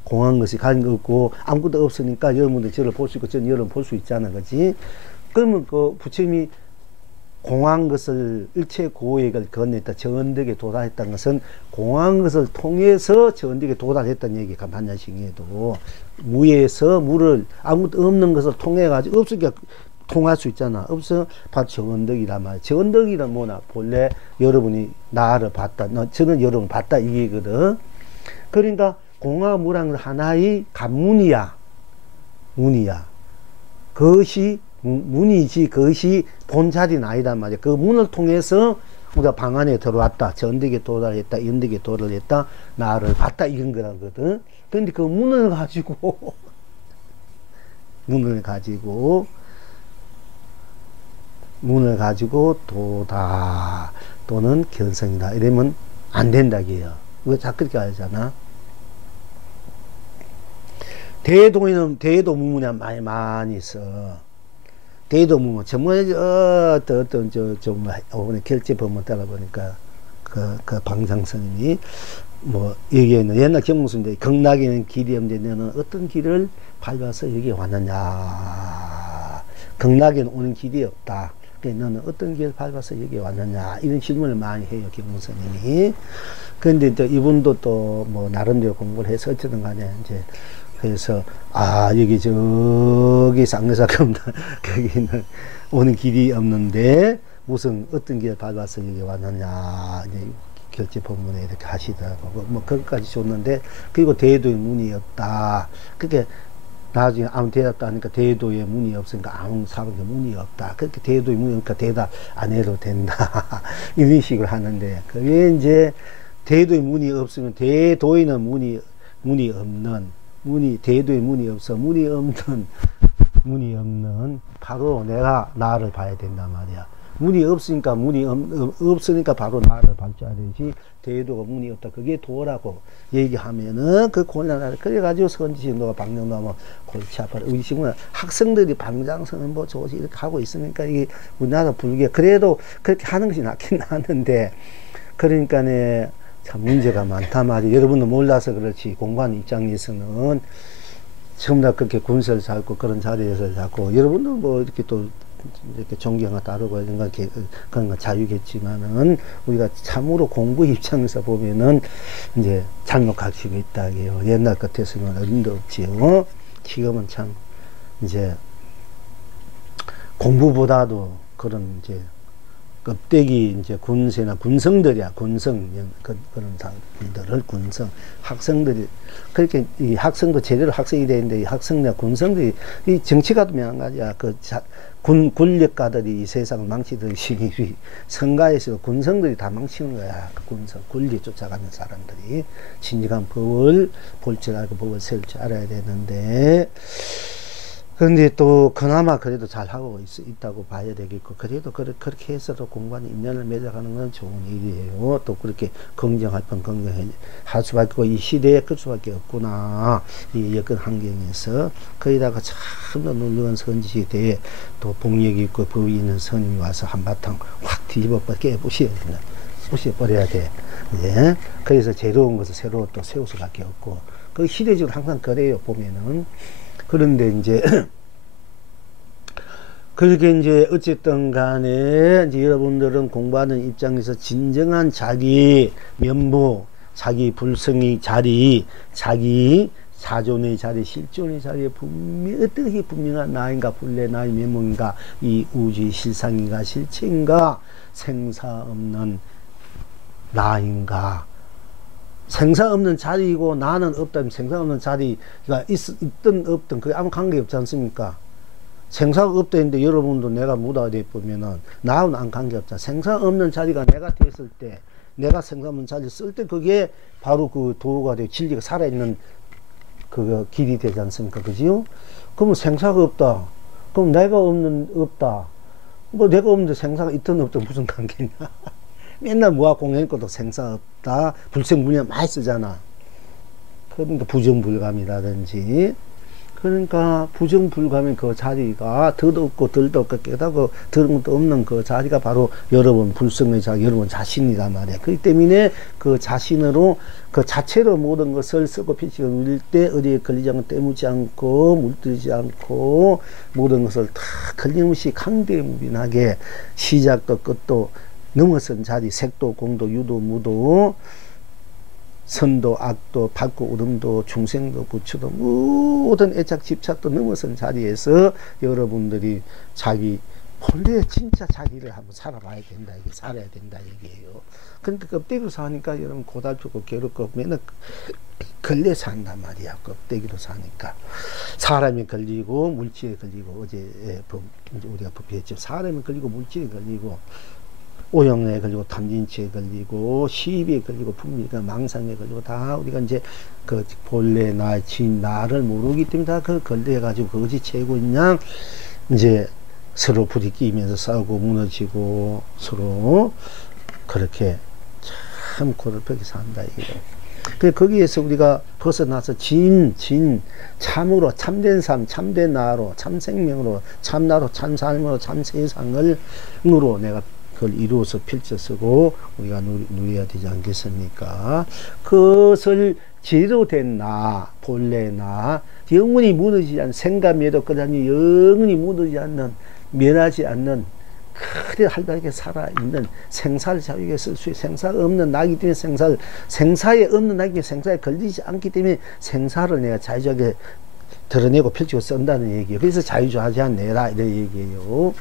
공한 것이 가진 거 없고 아무것도 없으니까 여러분들 저를 볼 수 있고 저는 여러분 볼 수 있잖아, 그지? 그러면 그 부처님이 공한 것을 일체 고액을 건넸다, 저 언덕에 도달했다는 것은 공한 것을 통해서 저 언덕에 도달했다는 얘기가 반야식에도 무에서 무를 아무것도 없는 것을 통해 가지고 없으니까 통할 수 있잖아. 없어 바로 저 언덕이란 말이야. 저 언덕이란 뭐나 본래 여러분이 나를 봤다, 저는 여러분 봤다 이게거든. 그러니까 공하 무랑 하나의 간문이야, 문이야. 그것이 문이지 그것이 본자리는 아니단 말이야. 그 문을 통해서 우리가 방 안에 들어왔다, 저 언덕에 도달했다, 이 언덕에 도달했다, 나를 봤다, 이런 거라거든. 그런데 그 문을 가지고 문을 가지고 도다 또는 견성이다 이러면 안 된다기요. 왜 자꾸 그렇게 하잖아. 대도에는 대도무문이 많이 있어. 대도무문 전문에 어떤 이번에 결제법문 따라 보니까 그 방장스님이 뭐 여기에는 옛날 경무수인데 극락에는 길이 없는데 너는 어떤 길을 밟아서 여기 왔느냐. 극락에는 오는 길이 없다. 너는 어떤 길을 밟아서 여기 왔느냐, 이런 질문을 많이 해요, 경무스님이. 그런데 이분도 또 뭐 나름대로 공부를 해서 어쨌든 간에 이제 그래서 여기 저기 쌍내사가 없나 거기는 오는 길이 없는데 무슨 어떤 길을 밟아서 여기 왔느냐 이제 결제 법문에 이렇게 하시더라고. 뭐 그것까지 줬는데, 그리고 대도의 문이 없다. 그게 나중에 아무 대답도 하니까 대도의 문이 없으니까 아무 사람의 문이 없다. 그렇게 대도의 문이 없으니까 대답 안 해도 된다. 이런 식으로 하는데, 그게 이제 대도의 문이 없으면 대도에는 문이 없는, 대도의 문이 없어. 문이 없는 바로 내가 나를 봐야 된단 말이야. 문이 없으니까 없으니까 바로 나를 봐줘야 되지. 대도가 문이 없다, 그게 도라고 얘기하면은 그 곤란하다. 그래가지고 선지신도가 방정도 뭐 골치 아파라. 우리 지금 학생들이 방장선은 뭐 저것이 이렇게 하고 있으니까 이게 우리나라 불교 그래도 그렇게 하는 것이 낫긴 나는데, 그러니까네 참 문제가 많단 말이에요. 여러분도 몰라서 그렇지 공부하는 입장에서는 전부 다 그렇게 군세를 잡고 그런 자리에서 잡고, 여러분도 뭐 이렇게 또 이렇게 존경을 따르고 이런 건 그런 건 자유겠지만은 우리가 참으로 공부 입장에서 보면은 이제 잘못 가르치고 있다 이게요. 옛날 같았으면 어림도 없지요. 지금은 참 이제 공부보다도 그런 이제 껍데기 이제 군세나 군성들이야. 군성 그런 사람들을 군성 학생들이 그렇게 이 학생도 제대로 학생이 되는데, 이 학생이나 군성들이 이 정치가도 마찬가지야. 군력가들이 이 세상을 망치듯이 성가에서 군성들이 다 망치는 거야. 그 군성 권리 쫓아가는 사람들이 진정한 법을 볼 줄 알고 법을 세울 줄 알아야 되는데, 그런데 또 그나마 그래도 잘하고 있다고 봐야 되겠고, 그래도 그렇게 해서도 공부하는 인연을 맺어가는 건 좋은 일이에요. 또 그렇게 긍정할 건 긍정할 수밖에 없고, 이 시대에 그럴 수밖에 없구나, 이 여건 환경에서. 거기다가 참 놀라운 선지시대에 또 복력 있고 법이 있는 스님이 와서 한바탕 확 뒤집어 부셔버려야 돼. 예? 그래서 새로운 것을 새로 또 세울 수밖에 없고, 그 시대적으로 항상 그래요, 보면은. 그런데 이제 그렇게 이제 어쨌든 간에 이제 여러분들은 공부하는 입장에서 진정한 자기 면모, 자기 불성의 자리, 자기 사존의 자리, 실존의 자리에 어떻게 분명한 나인가, 본래 나의 면목인가, 이 우주의 실상인가, 실체인가, 생사 없는 나인가. 생사 없는 자리이고 나는 없다면 생사 없는 자리가 있든 없든 그게 아무 관계 없지 않습니까? 생사가 없다 했는데 여러분도 내가 무다가 되어보면은 나하고는 아무 관계 없잖아. 생사 없는 자리가 내가 됐을 때, 내가 생사 없는 자리를 쓸 때 그게 바로 그 도가 되고 진리가 살아있는 그 길이 되지 않습니까? 그지요? 그러면 생사가 없다. 그럼 내가 없다. 뭐 내가 없는데 생사가 있든 없든 무슨 관계냐? 맨날 무학 공연했고도 생사 없다, 불생불명 많이 쓰잖아. 그러니까 부정불감이라든지, 그러니까 부정불감인 그 자리가 덜도 없고 덜도 없고 깨닫고 들은 것도 없는 그 자리가 바로 여러분 불성의 자리, 여러분 자신이란 말이야. 그렇기 때문에 그 자신으로 그 자체로 모든 것을 쓰고 피치고 누릴 때 어디에 걸리지 않고 때묻지 않고 물들이지 않고 모든 것을 다 걸림없이 강대무빈하게 시작도 끝도 넘어선 자리, 색도 공도 유도 무도 선도 악도 밝고 어둠도 중생도 부처도 모든 애착 집착도 넘어선 자리에서 여러분들이 자기 본래 진짜 자기를 한번 살아봐야 된다, 이게 살아야 된다 얘기예요. 그러니까 껍데기로 사니까 여러분 고달프고 괴롭고 맨날 걸려 산단 말이야. 껍데기로 사니까 사람이 걸리고 물질에 걸리고, 어제 우리가 법했죠. 사람이 걸리고 물질에 걸리고 오형에 걸리고 탐진치에 걸리고 시비에 걸리고 분미가 망상에 걸리고 다 우리가 이제 그 본래 나 진 나를 모르기 때문에 다 그 걸려 가지고 그것이 최고냐, 이제 서로 부딪히면서 싸우고 무너지고 서로 그렇게 참 고달프게 산다 이게. 그 거기에서 우리가 벗어나서 참으로 참된 삶, 참된 나로, 참생명으로, 참나로, 참삶으로, 참세상을으로 내가 그걸 이루어서 펼쳐쓰고 우리가 누려야 되지 않겠습니까? 그것을 제대로 된 나, 본래 나, 영원히 무너지지 않는 생감에도 그다니 영원히 무너지지 않는, 면하지 않는, 그래 활발하게 살아있는 생사를 자유하게 쓸 수 있는, 생사가 없는 나이기 때문에 생사에 없는 나이기 때문에 생사에 걸리지 않기 때문에 생사를 내가 자유하게 드러내고 펼치고 쓴다는 얘기예요. 그래서 자유자재한 내라 이런 얘기예요.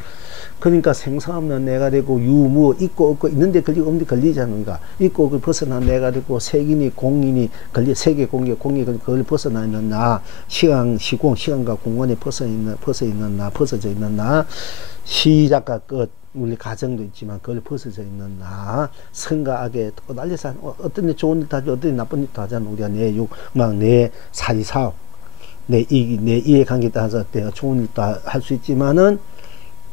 그러니까 생사 없는 내가 되고 유무 있고 없고 있는데 걸리고 없는데 걸리지 않는가, 있고 없고 벗어난 내가 되고 색이니 공이니 세계 공기 그걸 벗어나 있는 나, 시간과 공간에 벗어져 있는 나, 시작과 끝 우리 가정도 있지만 그걸 벗어져 있는 나, 선과 악에 또 날려서 어떤 데 좋은 일도 하지 어떤 데 나쁜 일도 하잖아. 우리가 내 욕망, 내 사리사업, 내 이해관계에 따라서 내가 좋은 일도 할 수 있지만은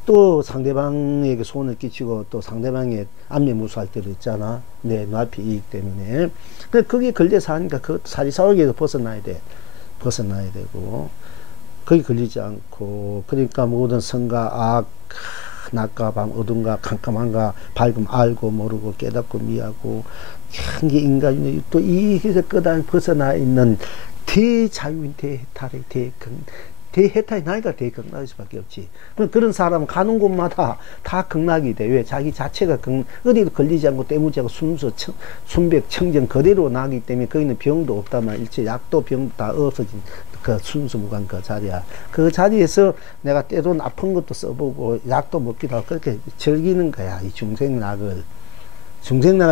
또 상대방에게 손을 끼치고 또 상대방의 안면무수할 때도 있잖아. 내 눈앞이 이익 때문에. 근데 거기에 걸려서 하니까 그 사리사욕에서 벗어나야 되고, 거기 걸리지 않고, 그러니까 모든 선과 악, 낮과 밤, 어둠과 캄캄함과 밝음, 알고 모르고 깨닫고 미하고 한게 인간이 또 이에서 끄다 벗어나 있는 대자유인 대해탈의 대해탈이 나이가 대극락일 수밖에 없지. 그런 사람은 가는 곳마다 다 극락이 돼. 왜? 자기 자체가 어디도 걸리지 않고 때묻지 않고 순백 청정 그대로 나기 때문에 거기는 병도 없다만 일체 약도 병도 다 없어진 그 순수무관 그 자리야. 그 자리에서 내가 때론 아픈 것도 써보고 약도 먹기도 하고 그렇게 즐기는 거야. 이 중생락을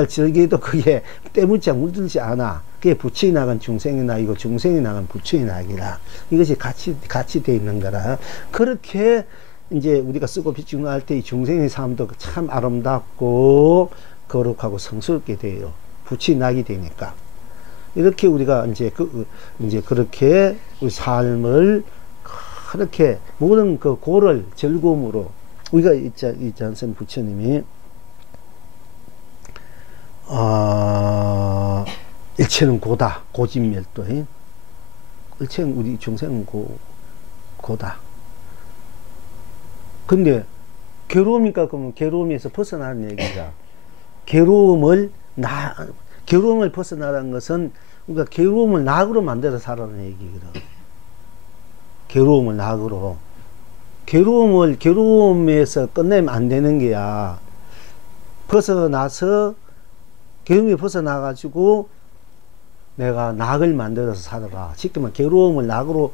즐기도 그게 때묻지 않고 물들지 않아. 그게 부처이 나간 중생의 낙이고 중생이 나간 부처의 낙이라. 이것이 같이 돼 있는 거라. 그렇게 이제 우리가 쓰고 비추고 할 때 이 중생의 삶도 참 아름답고 거룩하고 성스럽게 돼요. 부처의 낙이 되니까. 이렇게 우리가 이제 그렇게 우리 삶을 이렇게 모든 그 고를 즐거움으로 우리가 있지 않습니까? 부처님이 일체는 고다, 고진멸도. 일체는 우리 중생은 고다. 근데 괴로움이니까 그러면 괴로움에서 벗어나는 얘기가 괴로움을 벗어나라는 것은 우리가 괴로움을 낙으로 만들어 살아라는 얘기거든. 괴로움을 낙으로. 괴로움에서 끝내면 안 되는 게야. 벗어나서, 괴로움이 벗어나가지고 내가 낙을 만들어서 살아라. 쉽게 말하면 괴로움을 낙으로,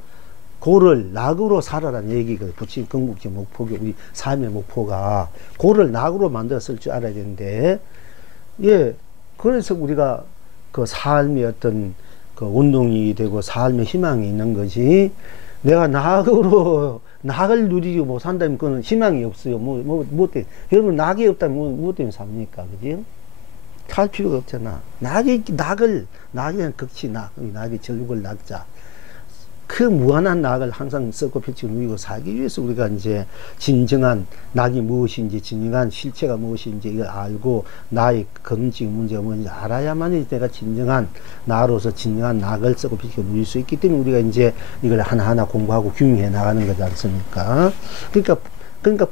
고를 낙으로 살아라는 얘기거든. 부처님 궁극적 목표가, 우리 삶의 목표가 고를 낙으로 만들었을 줄 알아야 되는데, 예, 그래서 우리가 그 삶의 어떤 그 운동이 되고 삶의 희망이 있는 거지. 내가 낙을 누리지 못 산다면 그건 희망이 없어요. 여러분, 낙이 없다면 무엇 때문에 삽니까? 그지? 살 필요가 없잖아. 낙이 극치 낙이 절국을 낙자. 그 무한한 낙을 항상 썩고 펼치고 누리고 살기 위해서 우리가 이제 진정한 낙이 무엇인지, 진정한 실체가 무엇인지 이걸 알고 나의 근원적 문제가 뭔지 알아야만이 내가 진정한 나로서 진정한 낙을 썩고 펼치고 누릴 수 있기 때문에 우리가 이제 이걸 하나하나 공부하고 규명해 나가는 거지 않습니까? 그러니까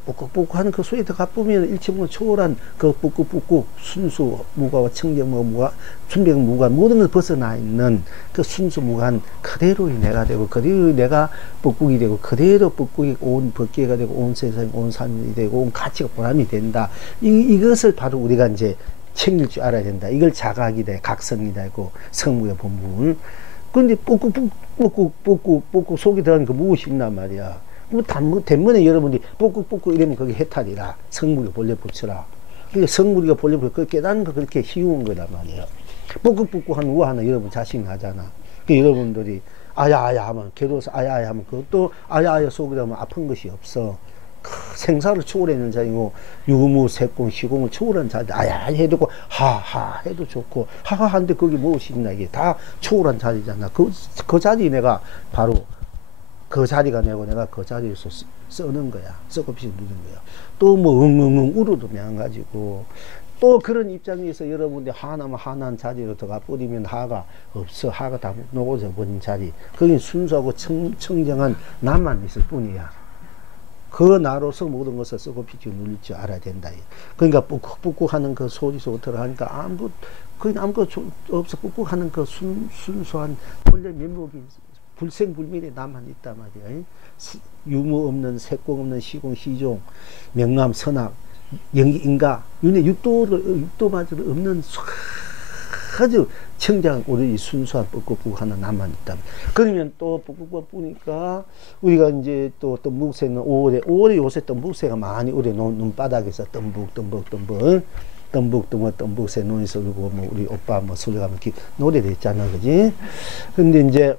뽁뽁뽁 하는 그 소리에 들어가 보면 일체문을 초월한 그 뿍뿍뿍 순수 무가와 청정 무가, 순백 무가 모든 걸 벗어나 있는 그 순수 무가는 그대로의 내가 되고 그대로의 내가 뿍뿍이 되고 그대로 뿍뿍이 온 법계가 되고 온 세상이 온 삶이 되고 온 가치가 보람이 된다. 이것을 바로 우리가 이제 챙길 줄 알아야 된다. 이걸 자각이 돼, 각성이 되고 성무의 본분. 근데 뽁꾹 속에 들어가는 그 무엇이 있단 말이야. 대문에 여러분들이 뽁꾹 이러면 그게 해탈이라. 성무리가 본래 붙여라. 그러니까 성무리가 본래 붙여. 그 깨닫는 거 그렇게 쉬운 거란 말이에요. 뽁꾹 하는 우하는 여러분 자신 나잖아. 그 여러분들이 아야아야 하면, 괴로워서 아야아야 하면 그것도 아야아야 속에 들어가면 아픈 것이 없어. 생사를 초월하는 자이고 유무, 색공, 시공을 초월하는 자인데 아야 해도 좋고 하하 해도 좋고 하하 하는데 거기 무엇이 있나. 이게 다 초월한 자리잖아. 그 자리 내가 바로 그 자리가 내가 그 자리에서 쓰는 거야. 썩고 빛이 누는 거야. 또 뭐 응응응 울어도 마찬가지고. 또 그런 입장에서 여러분들이 하나만 하나한 자리로 들어가 버리면 하가 없어. 하가 다 녹아져 버린 자리. 거긴 순수하고 청정한 나만 있을 뿐이야. 그 나로서 모든 것을 썩고 빛이 누릴 줄 알아야 된다. 그러니까 뿍뿍 하는 그 소리 속으로 들어가니까 거긴 아무것도 없어. 뿍뿍 하는 그 순수한 본래 면목이 불생불멸이 나만 있단 말이야. 유무 없는, 색공 없는, 시공, 시종, 명암, 선악, 영기, 인가, 윤회 육도마저 없는 아주 청장 우리 순수한 뻑뻑뻑 하나 나만 있다. 그러면 또 뻑뻑뻑 보니까 우리가 이제 또 뜸북새는 5월에 요새 뜸북새가 많이 우리 눈바닥에서 뜸북새 논이 썰고 뭐 우리 오빠 뭐 소리 가면 노래도 있잖아, 그지? 근데 이제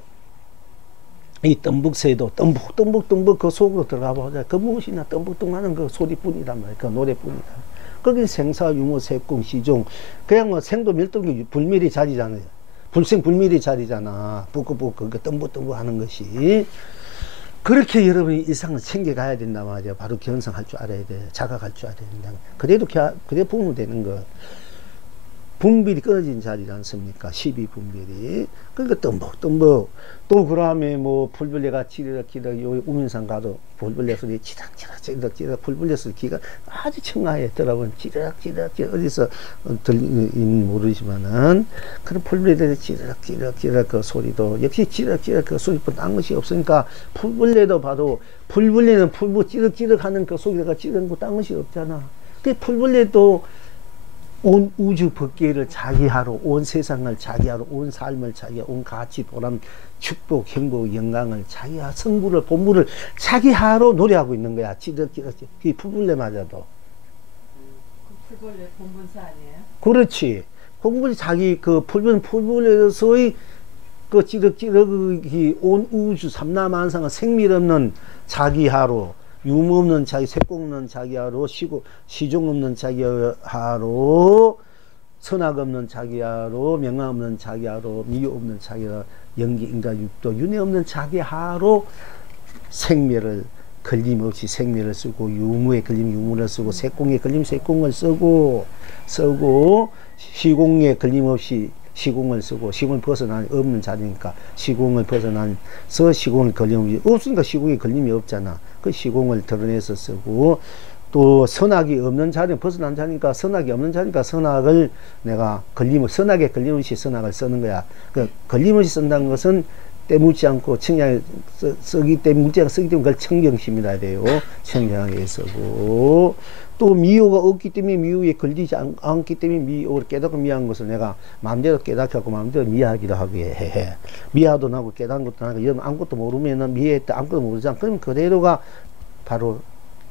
이 뜸북새도 뜸북 그 속으로 들어가 보자. 그 무엇이나 뜸북 하는 그 소리뿐이란 말이야. 그 노래뿐이다. 거기 생사, 유무, 색공, 시종, 그냥 뭐 생도 멸동이 불멸의 자리잖아요. 불생불멸의 자리잖아. 붓고 그 뜸북 하는 것이. 그렇게 여러분이 일상을 챙겨가야 된단 말이야. 바로 견성할 줄 알아야 돼. 자각할 줄 알아야 된다. 그래도 부으면 되는 거. 분별이 끊어진 자리지 않습니까? 12분별이. 그러니까 뜸북. 또 그다음에 뭐 풀벌레가 찌르륵 요 우민산 가도 풀벌레 소리 찌르륵 풀벌레 소리 귀가 아주 청아했더라고요. 찌르륵 어디서 들리는 모르지만은 그런 풀벌레들이 찌르륵 그 소리도 역시 찌르륵 그 소리뿐 딴 것이 없으니까 풀벌레도 봐도 풀벌레는 풀부 찌르륵 하는 그 소리가 찌르는 거 딴 것이 없잖아. 그 풀벌레도 온 우주 법계를 자기하로, 온 세상을 자기하로, 온 삶을 자기하로, 온 가치, 보람, 축복, 행복, 영광을 자기하, 성부를, 본부를 자기하로 노래하고 있는 거야. 찌르륵. 그 풀벌레마저도. 그 풀벌레 본분사 아니에요? 그렇지. 본분이 자기 그 풀벌레에서의 그 찌르륵 온 우주 삼라만상의 생밀 없는 자기하로, 유무 없는 자기, 색공 없는 자기하로, 시종 없는 자기하로, 선악 없는 자기하로, 명암 없는 자기하로, 미유 없는 자기하로, 영기, 인가, 육도, 윤회 없는 자기하로 생멸을 걸림없이 생멸을 쓰고, 유무에 걸림 유무를 쓰고, 색공에 걸림 색공을 쓰고 시공에 걸림없이 시공을 쓰고, 시공을 벗어난 없는 자리니까 시공을 벗어나서 시공을 걸림없이, 없으니까 시공에 걸림이 없잖아. 그 시공을 드러내서 쓰고, 또 선악이 없는 자리, 벗어난 자리니까 선악이 없는 자리니까 선악을 내가 선악에 걸림없이 선악을 쓰는 거야. 그 걸림없이 쓴다는 것은 때묻지 않고 청량하게 쓰기 때문에, 물자가 쓰기 때문에 그걸 청정심이라 돼요. 청정하게 쓰고, 또 미호가 없기 때문에 미호에 걸리지 않기 때문에 미호를 깨닫고 미한 것을 내가 마음대로 깨닫고 마음대로 미하기도 하게 해. 미하도 나고 깨닫는 것도 나고, 여러분 아무것도 모르면은 미해했다 아무것도 모르잖아. 그럼 그대로가 바로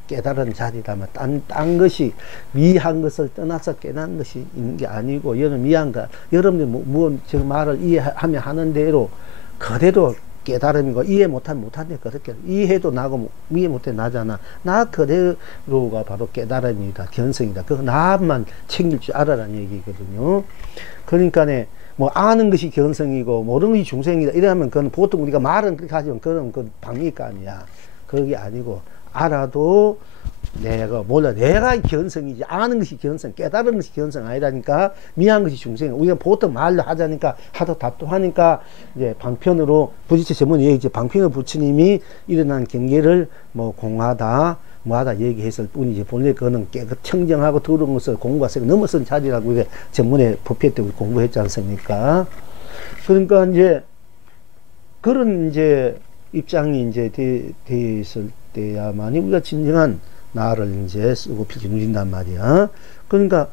깨달은 자리다. 딴 것이 미한 것을 떠나서 깨닫는 것이 있는 게 아니고, 여러분 미한 거, 여러분들이 저 말을 이해하면 하는 대로 그대로 깨달음이고, 이해 못하면 못한데 그렇게 이해도 나고 이해 못해 나잖아. 나 그대로가 바로 깨달음이다, 견성이다. 그거 나만 챙길 줄 알아라는 얘기거든요. 그러니까네 뭐 아는 것이 견성이고 모르는 것이 중생이다 이러면 그건 보통 우리가 말은 그렇게 하지만 그건 그 방미감이야. 그게 아니고, 알아도 내가 몰라, 내가 견성이지, 아는 것이 견성, 깨달은 것이 견성 아니라니까. 미한 것이 중생. 우리가 보통 말로 하자니까 하도 답답하니까 이제 방편으로 부지체 전문에 이제 방편으로 부처님이 일어난 경계를 뭐 공하다 뭐하다 얘기했을 뿐이지, 본래 그거는 깨끗 청정하고 더러운 것을 공부해서 넘어선 자리라고 이게 전문에 법회 때 우리 공부했지 않습니까? 그러니까 이제 그런 이제 입장이 이제 돼 있을 때야만이 우리가 진정한 나를 이제 쓰고 필지 누린단 말이야. 그러니까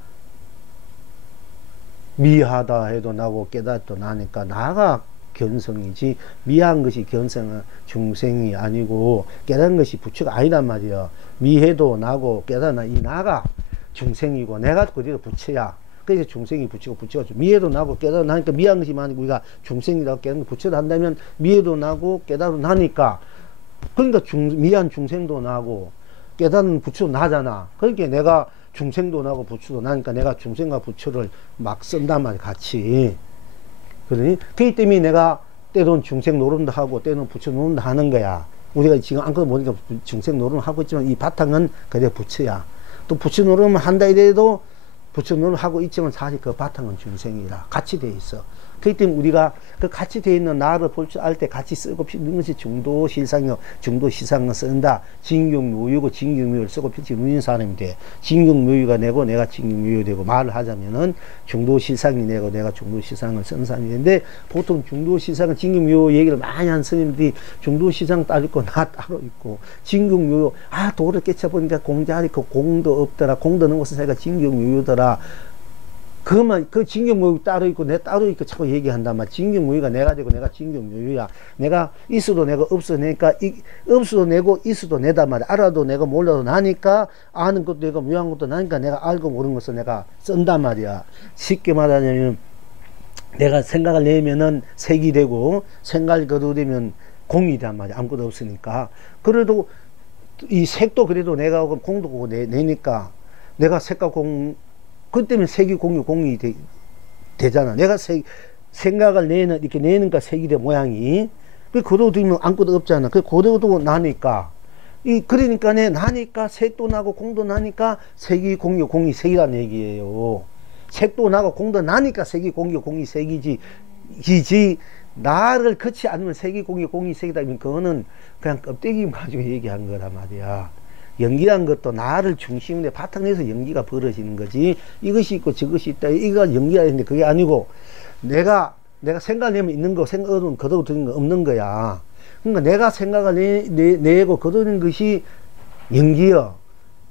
미하다 해도 나고 깨닫도 나니까 나가 견성이지, 미한 것이 견성은 중생이 아니고 깨닫는 것이 부처가 아니란 말이야. 미해도 나고 깨닫나 이 나가 중생이고 내가 그대로 부처야. 그래서 중생이 부처고 부처가 미해도 나고 깨닫도 나니까 미한 것이 아니고 우리가 중생이라고 깨닫는 부처를 한다면 미해도 나고 깨닫도 나니까, 그러니까 미한 중생도 나고 깨닫는 부처도 나잖아. 그러니까 내가 중생도 나고 부처도 나니까 내가 중생과 부처를 막 쓴단 말이야, 같이. 그러니 그렇기 때문에 내가 때로는 중생 노름도 하고 때로는 부처 노름도 하는 거야. 우리가 지금 안그래도 보니까 중생 노름을 하고 있지만 이 바탕은 그래 부처야. 또 부처 노름을 한다 이래도 부처 노름을 하고 있지만 사실 그 바탕은 중생이라 같이 돼 있어. 그렇기 때문에 우리가 그 같이 되어 있는 나를 볼 줄 알 때 같이 쓰고 피는 것이 중도실상이요. 중도시상을 쓴다. 진경묘유고 진경묘유를 쓰고 필지 누린 사람이 돼. 진경묘유가 내고 내가 진경묘유 되고, 말을 하자면은 중도실상이 내고 내가 중도시상을 쓴 사람이 되는데, 보통 중도시상은 진경묘유 얘기를 많이 하는 스님들이 중도시상 따로 있고 나 따로 있고, 진경묘유 도를 깨쳐보니까 공자리 그 공도 없더라. 공도 없는 것은 자기가 진경묘유더라. 그 진경묘유 따로 있고 내 따로 있고 자꾸 얘기한단 말이야. 진경묘유가 내가 되고 내가 진경묘유야. 내가 있어도 내가 없어도 내니까, 없어도 내고 있어도 내단 말이야. 알아도 내가 몰라도 나니까, 아는 것도 내가 묘한 것도 나니까 내가 알고 모르는 것을 내가 쓴단 말이야. 쉽게 말하자면 내가 생각을 내면은 색이 되고 생각을 거두되면 공이 단 말이야. 아무것도 없으니까. 그래도 이 색도 그래도 내가 공도 내니까 내가 색과 공, 그 때문에 색이 공이 되잖아. 내가 생각을 이렇게 내니까 색이 돼, 모양이. 그 거두면 아무것도 없잖아. 그 거두고 나니까. 그러니까 나니까 색도 나고 공도 나니까 색이 공이 색이라는 얘기예요. 색도 나고 공도 나니까 색이 공이 색이지. 나를 거치 않으면 색이 공이 색이다. 그거는 그냥 껍데기 가지고 얘기한 거란 말이야. 연기란 것도 나를 중심으로 바탕에서 연기가 벌어지는 거지. 이것이 있고 저것이 있다. 이거 연기가 있는데 그게 아니고, 내가 생각을 내면 있는 거, 생각은 거두는 거 없는 거야. 그러니까 내가 생각을 내고 거두는 것이 연기여.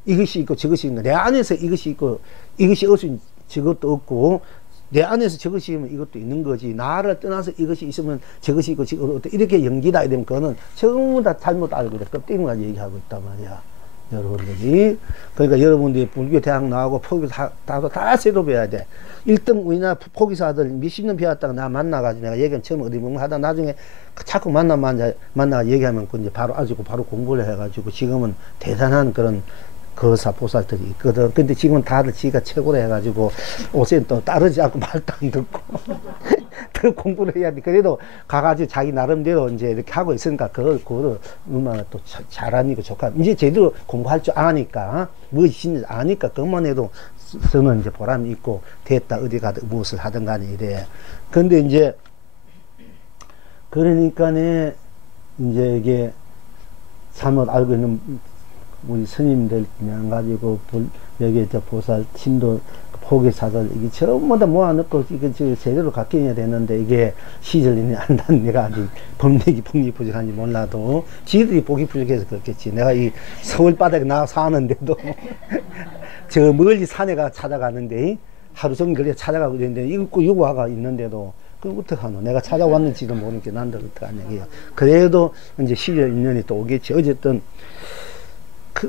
이것이 있고 저것이 있는 거. 내 안에서 이것이 있고 이것이 없으면 저것도 없고, 내 안에서 저것이 있으면 이것도 있는 거지. 나를 떠나서 이것이 있으면 저것이 있고 저것도 이렇게 연기다 이러면 그거는 전부 다 잘못 알고 그래. 껍데기만 얘기하고 있단 말이야. 여러분들이. 그러니까 여러분들이 불교 대학 나오고 포기사 다 새로 배워야 돼. 1등 우리나라 포기사들 몇십 년 배웠다가 나 만나가지고 내가 얘기하면 처음 어디 뭔가 하다 나중에 자꾸 만나 얘기하면 그 이제 바로 알고 바로 공부를 해가지고 지금은 대단한 그런 거사 보살들이 있거든. 근데 지금은 다들 지가 최고로 해가지고 옷에 또 따르지 않고 말도 안 듣고 더 공부를 해야 돼. 그래도 가가지고 자기 나름대로 이제 이렇게 하고 있으니까 그거를 얼마나 또 잘하니까 좋다. 이제 제대로 공부할 줄 아니까, 무엇인지 아니까, 그것만 해도 저는 이제 보람이 있고, 됐다, 어디 가든 무엇을 하든 간에 이래. 근데 이제, 그러니까네, 이제 이게 잘못 알고 있는 우리 스님들 그냥 가지고 여기 저 보살 신도 포기사들 이게 전부 다 모아놓고 이게 제대로 가르쳐야 되는데 이게 시절이 안단 내가 아직 법력이 부족한지 몰라도 지들이 복이 부족해서 그렇겠지. 내가 이 서울 바닥에 나와 사는데도 저 멀리 산에 가 찾아가는데 하루 종일 그래 찾아가고 있는데 이거 유화가 있는데도 그럼 어떡하노? 내가 찾아왔는지도 모르니까 난들 어떡하냐 이게요. 그래도 이제 시절 인연이 또 오겠지. 어쨌든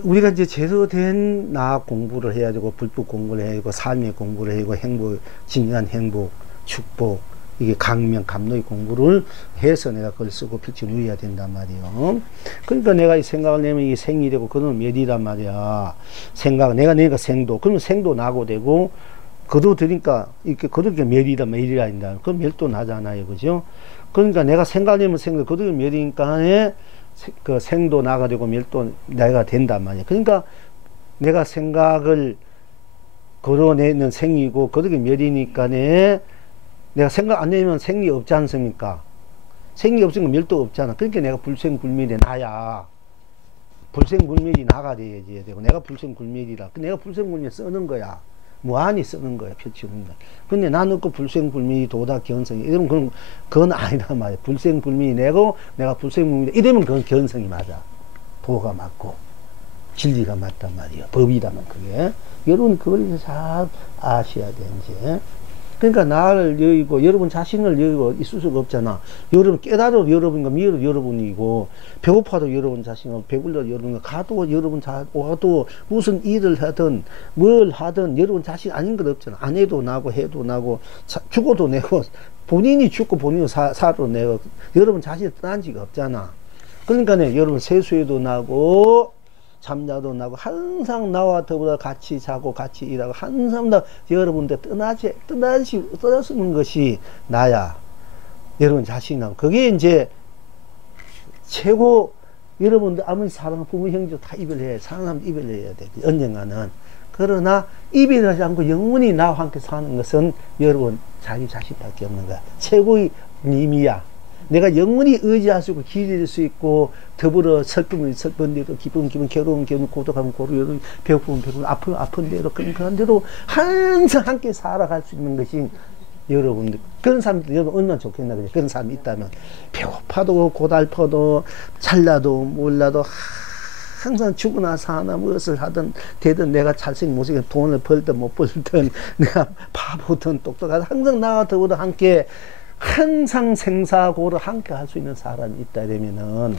우리가 이제 제대로 된 나 공부를 해야 되고, 불법 공부를 해야 되고, 삶의 공부를 해야 되고, 행복, 진정한 행복, 축복, 이게 강명, 감로의 공부를 해서 내가 그걸 쓰고 필지 누려야 된단 말이에요. 그러니까 내가 이 생각을 내면 이게 생이 되고, 그는 멸이란 말이야. 내가 생도, 그러면 생도 나고 되고, 거두 들으니까, 이렇게 거두니까 멸이다, 멸이라 한다. 그럼 멸도 나잖아요. 그죠? 그러니까 내가 생각을 내면 생도, 거두면 멸이니까, 그 생도 나가 되고 멸도 내가 된단 말이야. 그러니까 내가 생각을 걸어내는 생이고 그렇게 멸이니까네 내가 생각 안 내면 생리 없지 않습니까? 생리 없으니까 멸도 없잖아. 그러니까 내가 불생불멸이 나야. 불생불멸이 나가 돼야지 되고 내가 불생불멸이라. 내가 불생불멸 쓰는 거야. 무한히 쓰는 거야. 펼치는 거야. 근데 나는 그 불생불멸이 도다 견성이 이러면 그건 아니란 말이야. 불생불멸이 내고 내가 불생불멸이 이러면 그건 견성이 맞아. 도가 맞고 진리가 맞단 말이야. 법이라면 그게. 여러분 그걸 잘 아셔야 돼 이제. 그러니까 나를 여의고 여러분 자신을 여의고 있을 수가 없잖아. 여러분 깨달아도 여러분과 미워도 여러분이고 배고파도 여러분 자신이고 배불러도 여러분이고 가도 여러분 와도 무슨 일을 하든 뭘 하든 여러분 자신 아닌 것 없잖아. 안 해도 나고 해도 나고 죽어도 내고 본인이 죽고 본인이 살아도 내고 여러분 자신이 떠난 지가 없잖아. 그러니까 여러분 세수에도 나고 잠자도 나고 항상 나와 더불어 같이 자고 같이 일하고 항상 다 여러분들 떠나시는 것이 나야. 여러분 자신이나 그게 이제 최고. 여러분들 아무리 사랑 부모 형제 다 이별해야 사랑하면 이별해야 돼 언젠가는. 그러나 이별하지 않고 영원히 나와 함께 사는 것은 여러분 자기 자신밖에 없는 거야. 최고의 님이야. 내가 영원히 의지할 수 있고 기댈 수 있고 더불어 슬픔은 슬픈 대로 기쁨 괴로움 고독하면 고독 배고프면 배고픔 아픈 대로 그런 대로 항상 함께 살아갈 수 있는 것이 여러분들. 그런 사람들 여러분 얼마나 좋겠나. 그런 사람이 있다면 배고파도 고달퍼도 잘나도 몰라도 항상 죽으나 사나 무엇을 하든 되든 내가 잘생 못생겨 돈을 벌든 못 벌든 내가 바보든 똑똑하든 항상 나와 더불어 함께 항상 생사고를 함께 할 수 있는 사람이 있다 이러면은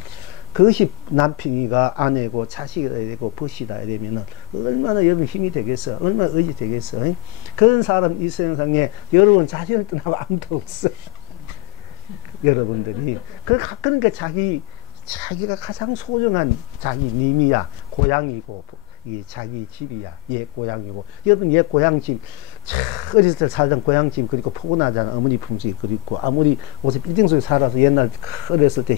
그것이 남편이가 아내고 자식이라 되고 벗이다 이러면은 얼마나 여러분 힘이 되겠어. 얼마나 의지 되겠어. 그런 사람 이 세상에 여러분 자신을 떠나고 아무도 없어. 여러분들이 그러니까 자기가 가장 소중한 자기 님이야. 고향이고 이 자기 집이야. 옛 고향이고. 여러분 옛 고향집 어렸을 때 살던 고향집 그리고 포근하잖아. 어머니 품속이 그립고 아무리 옷에 빌딩 속에 살아서 옛날 어렸을 때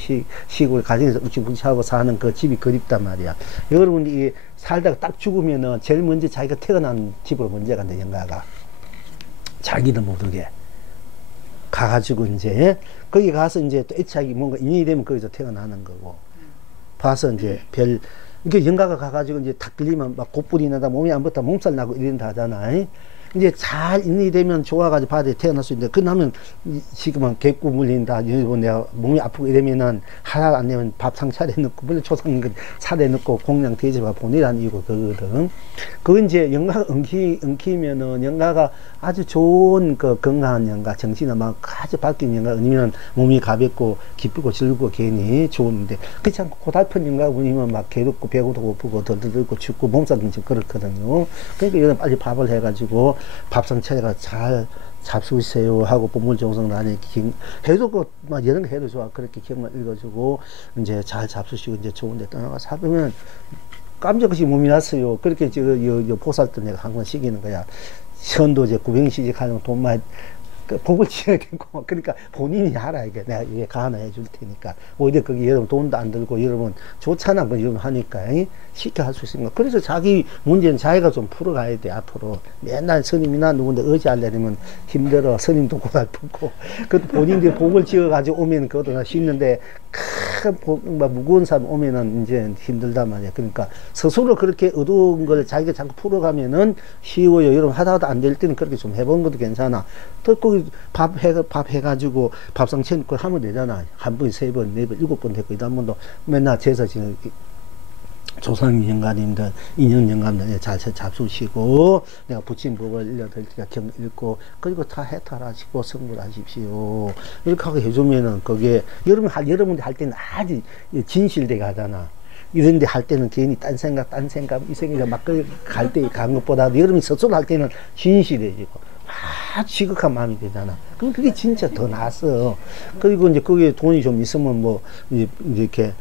시골 가정에서 우치부치하고 사는 그 집이 그립단 말이야. 여러분이 살다가 딱 죽으면은 제일 먼저 자기가 태어난 집으로 먼저 간다. 영가가 자기도 모르게 가가지고 이제 거기 가서 이제 또 애착이 뭔가 인연이 되면 거기서 태어나는 거고 봐서 이제 이게 영가가 가가지고 이제 탁 걸리면 막 곧불이 나다 몸이 안 붙다 몸살 나고 이런다 하잖아. 이제 잘 인연이 되면 좋아가지고 바다에 태어날 수 있는데 그러면 지금은 개꾸 물린다 내가 몸이 아프고 이러면은 하나 안 내면 밥상 차려놓고 물론 초상 차려놓고 공양 대접하 보내라는 이유가 그거거든. 그건 이제 영가가 엉키면은 영가가 아주 좋은 그 건강한 영가 정신이 막 아주 밝은 영가 아니면 몸이 가볍고 기쁘고 즐겁고 괜히 좋은데 그렇지 않고 고달픈 영가 아니면 막 괴롭고 배고도 고프고 덜덜고 춥고 몸살도 좀 그렇거든요. 그러니까 이런 빨리 밥을 해가지고 밥상 차려가 잘 잡수세요 하고 본물 정성 안에 해도 막 이런 거 해도 좋아. 그렇게 기억만 읽어주고 이제 잘 잡수시고 이제 좋은데 떠나가 살면 깜짝없이 몸이 났어요. 그렇게 저 보살도 내가 항상 시키는 거야. 현도 이제 구병시집 하려면 돈 많이 그 복을 지어야 되고, 그러니까 본인이 하라. 이게 내가 이게 가나 해줄 테니까. 오히려 거기 여러분 돈도 안 들고, 여러분 좋잖아. 뭐 여러분 하니까, 쉽게 할 수 있으니까. 그래서 자기 문제는 자기가 좀 풀어가야 돼, 앞으로. 맨날 스님이나 누군데 의지하려면 힘들어. 스님도 고달프고. 그것도 본인들이 복을 지어가지고 오면 그것도 쉽는데, 큰 복, 뭐 무거운 사람 오면은 이제 힘들단 말이야. 그러니까 스스로 그렇게 어두운 걸 자기가 자꾸 풀어가면은 쉬워요. 여러분 하다가 안 될 때는 그렇게 좀 해본 것도 괜찮아. 또 밥 해가지고 밥상 차리고 하면 되잖아. 한 번, 세 번, 네 번, 일곱 번 됐고, 이단 번도 맨날 제사 지내. 조상 영가님들, 인연 영감들 잘 잡수시고, 내가 부친 법을 일러드릴 테니까 경 읽고, 그리고 다 해탈하시고 성불하십시오. 이렇게 하고 해주면은, 그게, 여러분들 할 때는 아주 진실되게 하잖아. 이런데 할 때는 괜히 딴 생각, 이 생각 막 갈 때 간 것보다, 여러분이 스스로 할 때는 진실해지고, 지극한 마음이 되잖아. 그럼 그게 진짜 더 낫어. 그리고 이제 거기에 돈이 좀 있으면 뭐, 이렇게,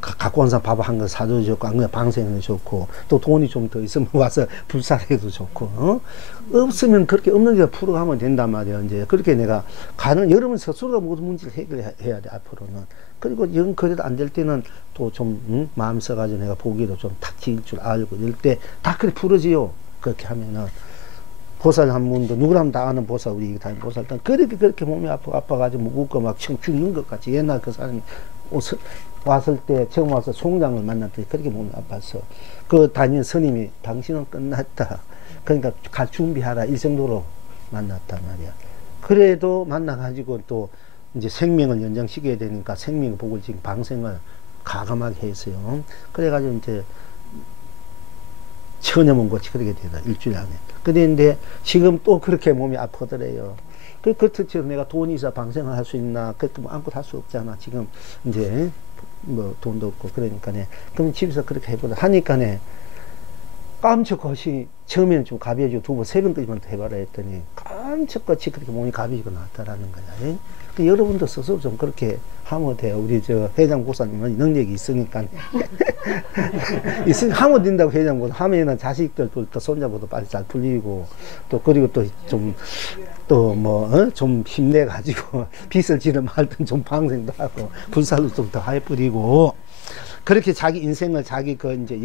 갖고 온 사람 밥 한 거 사줘도 좋고, 안 그냥 방생해도 좋고, 또 돈이 좀 더 있으면 와서 불사해도 좋고, 없으면 그렇게 없는 게 풀어가면 된단 말이야. 이제 그렇게 내가 여러분 스스로가 모든 문제를 해결해야 돼, 앞으로는. 그리고 영 그래도 안 될 때는 또 좀, 마음 써가지고 내가 보기로 좀 탁 지을 줄 알고, 이럴 때 다 그렇게 풀어지요. 그렇게 하면은. 보살 한 분도 누구라면 다 아는 보살, 우리 다니는 보살, 그렇게 몸이 아파가지고 무겁고 막 죽는 것 같이. 옛날 그 사람이 왔을 때, 처음 와서 송장을 만났더니 그렇게 몸이 아팠어. 그 다니는 스님이 당신은 끝났다. 그러니까 갈 준비하라. 이 정도로 만났단 말이야. 그래도 만나가지고 또 이제 생명을 연장시켜야 되니까 생명의 복을 지금 방생을 가감하게 했어요. 그래가지고 이제 천여문 고치 그렇게 되다. 일주일 안에. 그런데 지금 또 그렇게 몸이 아프더래요. 그것처럼 내가 돈이 있어 방생을 할 수 있나? 그것도 뭐 아무것도 할 수 없잖아. 지금 이제 뭐 돈도 없고 그러니까네. 그럼 집에서 그렇게 해보자 하니까네. 깜짝같이 처음에는 좀 가벼워지고 두 번, 세 번까지만 해봐라 했더니 깜짝같이 그렇게 몸이 가벼워지고 나왔다라는 거야. 여러분도 스스로 좀 그렇게 하면 돼요. 우리 저 회장 보사님은 능력이 있으니까. 하면 된다고 회장 보사 하면은 자식들도 또 손자보다 빨리 잘 풀리고, 또 그리고 또 좀, 또 뭐, 좀 힘내가지고 빚을 지르면 할땐 좀 방생도 하고, 불사도 좀 더 해뿌리고, 그렇게 자기 인생을 자기 그 이제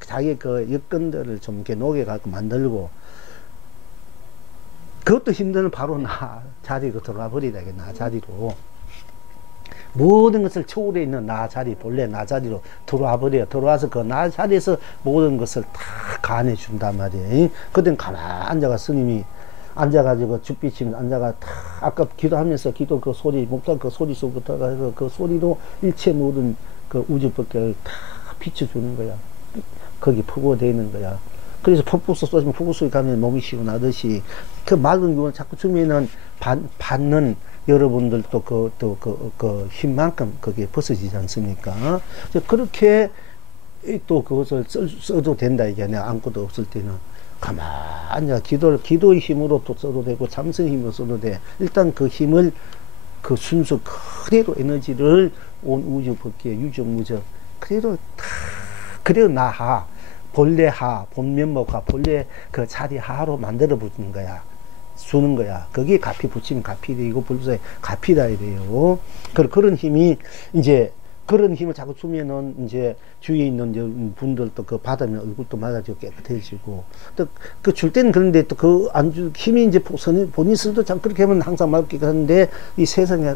자기 그 여건들을 좀 이렇게 녹여갖고 만들고, 그것도 힘드는 바로 나 자리로 들어가 버리다. 나 자리로. 모든 것을 초월해 있는 나 자리, 본래 나 자리로 들어와 버려. 들어와서 그 나 자리에서 모든 것을 다 간해 준단 말이에요. 그땐 가만 앉아가 스님이 앉아가지고 죽비치면 앉아가 다 아까 기도하면서 기도 그 소리, 목탁 그 소리 속부터 해서 그 소리로 일체 모든 그 우주법계를 다 비춰주는 거야. 거기 포고되어 있는 거야. 그래서 폭풍수 쏘지면 폭풍수에 가면 몸이 시원하듯이 그 맑은 기운을 자꾸 주면은 받는 여러분들도 그 힘만큼 그게 벗어지지 않습니까? 그렇게 또 그것을 써도 된다. 이게 내가 아무것도 없을 때는 가만히 기도의 힘으로 또 써도 되고 참선의 힘으로 써도 돼. 일단 그 힘을 그 순수 그대로 에너지를 온 우주 법계 유정무적 그대로 다 그대로 나하 본래 하 본면목하 본래 그 자리 하로 만들어 붙는 거야. 주는 거야. 거기에 가피 붙이면 가피 되고 불사에 가피다 이래요. 그런 힘이 이제 그런 힘을 자꾸 주면은 이제 주위에 있는 분들도 그 받으면 얼굴도 맑아지고 깨끗해지고 또 그 줄 때는 그런데 또 그 안 주 힘이 이제 본인 스스로 참 그렇게 하면 항상 맑게 하는데 이 세상에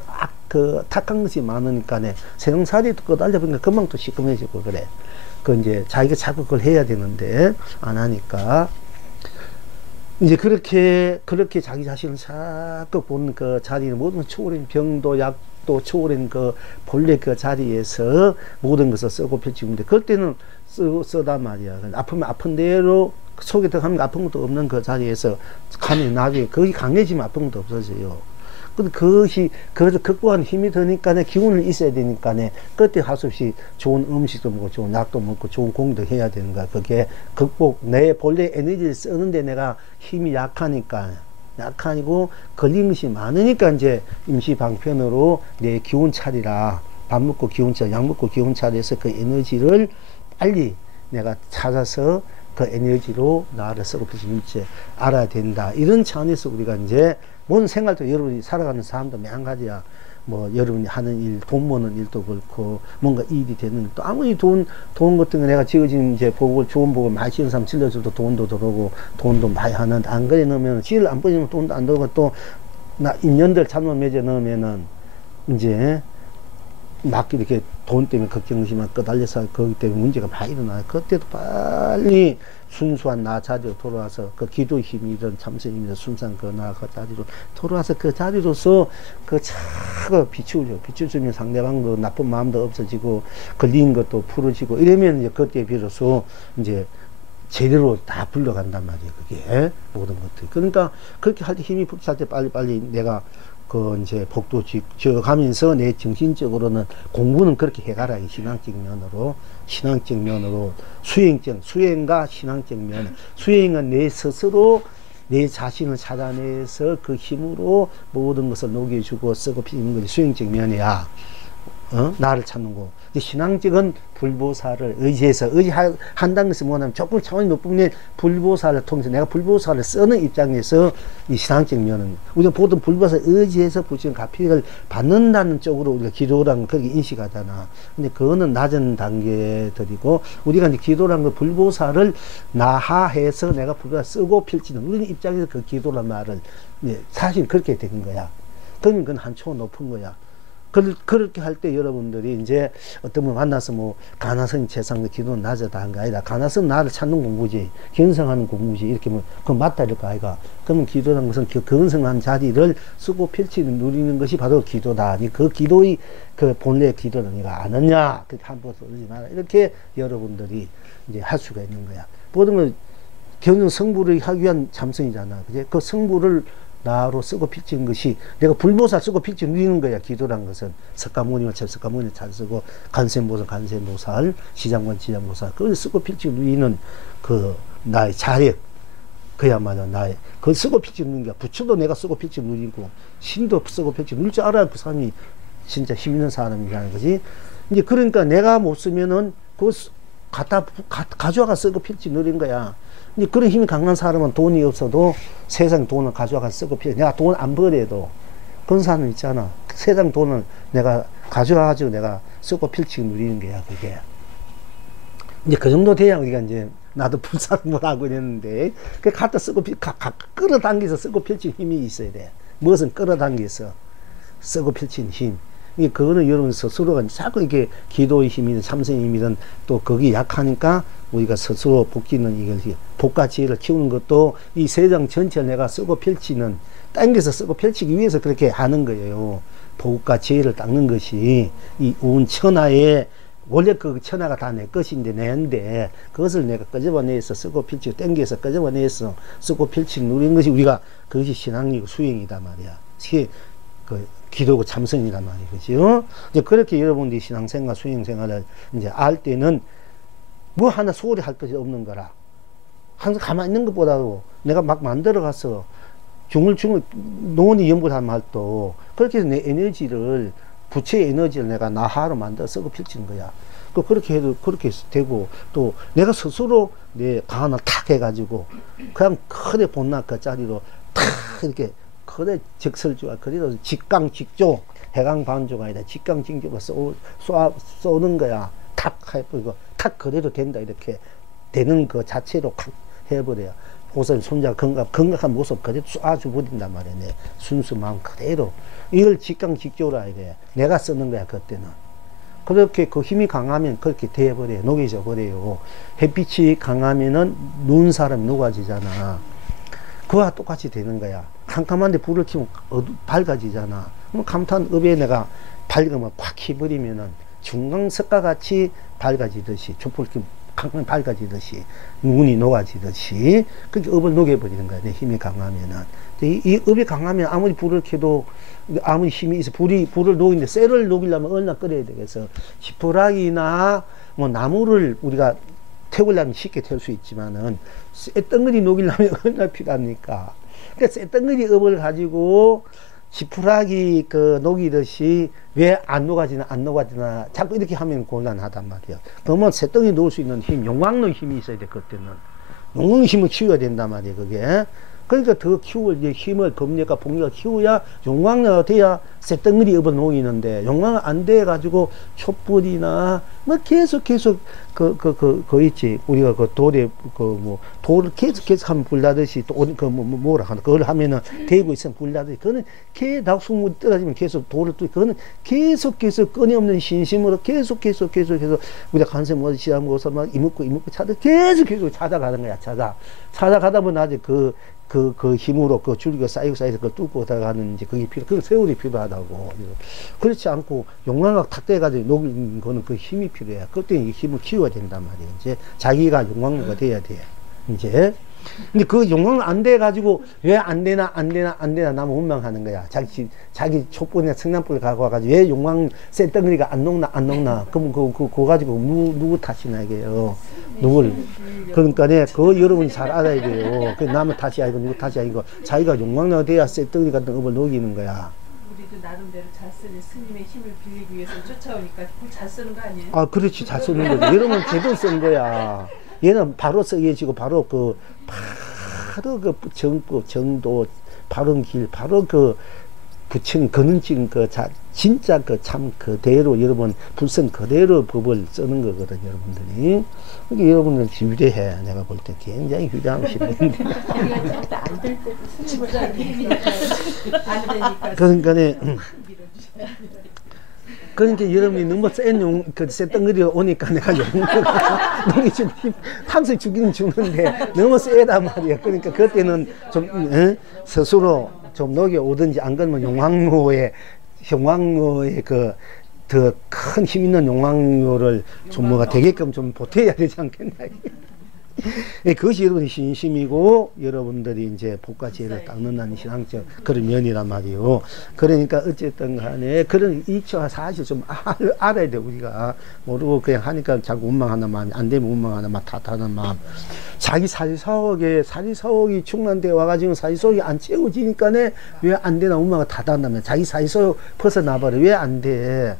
그 탁한 것이 많으니까네 세상살이 또 꺼달려 보니까 금방 또 시커매지고 그래. 그 이제 자기가 자꾸 그걸 해야 되는데 안 하니까 이제 그렇게 자기 자신을 자꾸 본 그 자리는 모든 초월인 병도 약도 초월인 그 본래 그 자리에서 모든 것을 쓰고 펼치는데 그럴 때는 쓰단 말이야. 아프면 아픈 대로 속에 들어가면 아픈 것도 없는 그 자리에서 가면 나중에 거기 강해지면 아픈 것도 없어져요. 근데 그것이 그래도 극복하는 힘이 드니까 기운을 있어야 되니까 그때 할 수 없이 좋은 음식도 먹고 좋은 약도 먹고 좋은 공도 해야 되는 거야. 그게 극복 내 본래 에너지를 쓰는데 내가 힘이 약하니까 약하고 걸린 것이 많으니까 이제 임시 방편으로 내 기운 차리라. 밥 먹고 기운 차려 약 먹고 기운 차려서 그 에너지를 빨리 내가 찾아서 그 에너지로 나를 쓰고 필지 알아야 된다. 이런 차원에서 우리가 이제 모든 생활도 여러분이 살아가는 삶도 매한가지야. 뭐 여러분이 하는 일, 돈 버는 일도 그렇고 뭔가 일이 되는 또 아무리 돈 같은 거 내가 지금 이제 복을 좋은 복을 많이 지은 사람 질러줘도 돈도 들어오고 돈도 많이 하는데 안 그래 넣으면 질 안 버리면 돈도 안 들어오고 또 나 인연들 잘못 맺어 넣으면은 이제 막 이렇게 돈 때문에 걱정심만 끄달려서 거기 때문에 문제가 많이 일어나요. 그때도 빨리 순수한 나 자리로 돌아와서 그 기도의 힘이든 참선이든 순수한 그 나 그 자리로 돌아와서 그 자리로서 그 차가 비추죠. 비추주면 상대방 그 나쁜 마음도 없어지고 걸린 것도 풀어지고 이러면 이제 그때 비로소 이제 제대로 다 불러간단 말이에요. 그게 모든 것들. 그러니까 그렇게 할 때 힘이 붙일 때 빨리 내가 그 이제 복도 지어가면서 내 정신적으로는 공부는 그렇게 해가라. 이 신앙적 면으로 수행과 신앙적 면. 수행은 내 스스로 내 자신을 찾아내서 그 힘으로 모든 것을 녹여주고 쓰고 피는 것이 수행적 면이야. 나를 찾는 거. 신앙적은 불보살을 의지한다는 것은 뭐냐면 조금 차원이 높으면 불보살을 통해서 내가 불보살을 쓰는 입장에서 이 신앙적 면은 우리가 보통 불보살을 의지해서 부처님 가피를 받는다는 쪽으로 우리가 기도라는 그렇게 인식하잖아. 근데 그거는 낮은 단계들이고 우리가 이제 기도라는 거 불보살을 나하해서 내가 불보살 쓰고 필지는 우리 입장에서 그 기도란 말을 사실 그렇게 되는 거야. 그러면 그건 한 초 높은 거야. 그렇게 할 때 여러분들이 이제 어떤 분 만나서 뭐 가나성 최상의 기도는 낮아다 한 거 아니다. 가나성 나를 찾는 공부지, 견성하는 공부지 이렇게 뭐 그건 맞다 이럴 거 아이가. 그러면 기도라는 것은 그 견성한 자리를 쓰고 펼치는 누리는 것이 바로 기도다. 그 기도의 그 본래 기도는 네가 아느냐? 그렇게 함부로 그러지 마라. 이렇게 여러분들이 이제 할 수가 있는 거야. 모든 걸 견성 성부를 하기 위한 참선이잖아. 그제 그 성부를 나로 쓰고 필지는 것이 내가 불보살 쓰고 필지 누리는 거야. 기도란 것은 석가모니와 석가모니 잘 쓰고 간센보살 시장보살 그걸 쓰고 필지 누리는 그 나의 자력 그야말로 나의 그걸 쓰고 필지 누리는 거야. 부처도 내가 쓰고 필지 누리고 신도 쓰고 필지 누릴 줄 알아야 그 사람이 진짜 힘 있는 사람이라는 거지. 이제 그러니까 내가 못 쓰면은 그거 가져와가 쓰고 필지 누리는 거야. 그런 힘이 강한 사람은 돈이 없어도 세상 돈을 가져와서 쓰고 필요. 내가 돈 안 벌어도 그런 사람 있잖아. 세상 돈을 내가 가져와가지고 내가 쓰고 필치 누리는 거야. 그게 이제 그 정도 돼야 우리가 이제 나도 불사를 하고 있는데 그 갖다 쓰고 끌어당겨서 쓰고 필치 힘이 있어야 돼. 무엇은 끌어당겨서 쓰고 필치는 힘. 그거는 여러분 스스로가 자꾸 이렇게 기도의 힘이든 참선의 힘이든 또 거기 약하니까 우리가 스스로 복기는 이것이 복과 지혜를 키우는 것도 이 세상 전체를 내가 쓰고 펼치는 당겨서 쓰고 펼치기 위해서 그렇게 하는 거예요. 복과 지혜를 닦는 것이 이 온 천하에 원래 그 천하가 다 내 것인데 내인데 그것을 내가 끄집어내서 쓰고 펼치고 당겨서 끄집어내서 쓰고 펼치고 누리는 것이 우리가 그것이 신앙이고 수행이다 말이야. 그 기도고 참선이란 말이죠. 이제 그렇게 여러분들이 신앙생활, 수행생활을 이제 알 때는 뭐 하나 소홀히 할 것이 없는 거라. 항상 가만히 있는 것보다도 내가 막 만들어 가서 중얼중얼 논의 연구를 한 말도 그렇게 해서 내 에너지를 부처의 에너지를 내가 나하로 만들어 쓰고 펼치는 거야. 그렇게 해도 그렇게 되고 또 내가 스스로 내 강한을 탁 해가지고 그냥 크게 본나 그 자리로 탁 이렇게 그래 적설주가 그래도 직강직조 해강반조가 아니라 직강직조가 쏘는 거야. 탁 해버리고 탁 그래도 된다 이렇게 되는 그 자체로 탁 해버려요. 보살 손자 건강한 모습 그대로 쏴주 버린단 말이야. 내 순수 마음 그대로 이걸 직강직조라 이래. 내가 쓰는 거야 그때는. 그렇게 그 힘이 강하면 그렇게 돼버려요. 녹여져 버려요. 햇빛이 강하면은 눈 사람이 녹아지잖아. 그와 똑같이 되는 거야. 캄캄한데 불을 켜면 밝아지잖아. 그럼 감탄 읍에 내가 밝으면 콱 켜버리면은 중강석과 같이 밝아지듯이 촛불 켜면 캄캄 밝아지듯이 눈이 녹아지듯이 그렇게 읍을 녹여버리는 거야. 내 힘이 강하면은. 이 읍이 강하면 아무리 불을 켜도 아무리 힘이 있어 불을 녹이는데 쇠를 녹이려면 얼마나 끓여야 되겠어. 지푸라기나 뭐 나무를 우리가 태우려면 쉽게 태울 수 있지만은 쇠덩어리 녹이려면 얼마나 필요합니까? 그래서 쇠덩어리 읍을 가지고 지푸라기 그 녹이듯이 왜 안 녹아지나 자꾸 이렇게 하면 곤란하단 말이야. 그러면 쇠덩어리 놓을 수 있는 힘, 용광로 힘이 있어야 돼. 그때는 용왕 힘을 키워야 된단 말이에요, 그게. 그러니까 더 키울 이제 힘을 검력과 복력을 키워야 용왕이 돼야 쇳덩어리 업어 놓이는데, 용왕 안 돼 가지고 촛불이나 뭐 계속 그 있지, 우리가 그 돌에 돌을 계속 하면 불나듯이 또 뭐라 하나 그걸 하면은 대고 있으면 불나듯이, 그거는 계속 숨이 떨어지면 계속 돌을 또 그거는 계속 끊임없는 신심으로 계속 우리가 간세 뭐 시험고서 막 이먹고 계속 찾아가는 거야. 찾아가다 보면 아직 그 힘으로 그 줄기가 쌓여서 그걸 뚫고 들어가는 이제 그게 그 세월이 필요하다고. 그렇지 않고 용왕학 탁대가지고 녹인 거는 그 힘이 필요해. 그때 이 힘을 키워야 된단 말이에요. 이제 자기가 용왕로가 돼야 돼. 이제. 근데 그 용왕 안 돼가지고 왜 안 되나 나면 원망하는 거야. 자기 촛불이나 성냥불을 갖고 와가지고 왜 용왕 쇳덩어리가 안 녹나. 그럼 그거 가지고 누구 탓이나 이게요. 누굴. 그러니까 그 여러분이 잘 알아야 돼요. 그 남의 탓이 아니고 누구 탓이 아니고 자기가 용왕로가 돼야 쇳덩어리 같은 업을 녹이는 거야. 우리도 나름대로 잘 쓰는 스님의 힘을 빌리기 위해서 쫓아오니까 그걸 잘 쓰는 거 아니에요? 아, 그렇지. 잘 쓰는 거지. 여러분 제대로 쓴 거야. 얘는 바로 써야지고 바로 그 정법, 정도, 바른 길, 바로 그 부처님 그는 지금 진짜 참 그대로 여러분 불선 그대로 법을 쓰는 거거든, 여러분들이. 그러니까 여러분들 위대해. 내가 볼 때 굉장히 위대한 신인데. 안될 때도 스님을 안 되니까. 그러니까 여러분이 너무 센 쇳덩어리가 오니까 내가 용이 지금 항상 죽이는 죽는데 너무 세단 말이야. 그러니까 그때는 좀 스스로 좀 녹여오든지, 안 그러면 용왕로의 그 더 큰 힘 있는 용왕로를 좀 뭐가 되게끔 좀 보태야 되지 않겠나. 그것이 여러분의 신심이고 여러분들이 이제 복과 지혜를 닦는다는 신앙적 그런 면이란 말이요. 그러니까 어쨌든 간에 그런 이치와 사실 좀 알아야 돼. 우리가 모르고 그냥 하니까 자꾸 원망하는 마음, 안 되면 원망하는 마음, 탓하는 마음. 자기 사리사욕이 충만되어 와가지고 사리사욕이 안 채워지니까네 왜 안 되나 원망을 탓한다면 자기 사리사욕 벗어나버려. 왜 안 돼?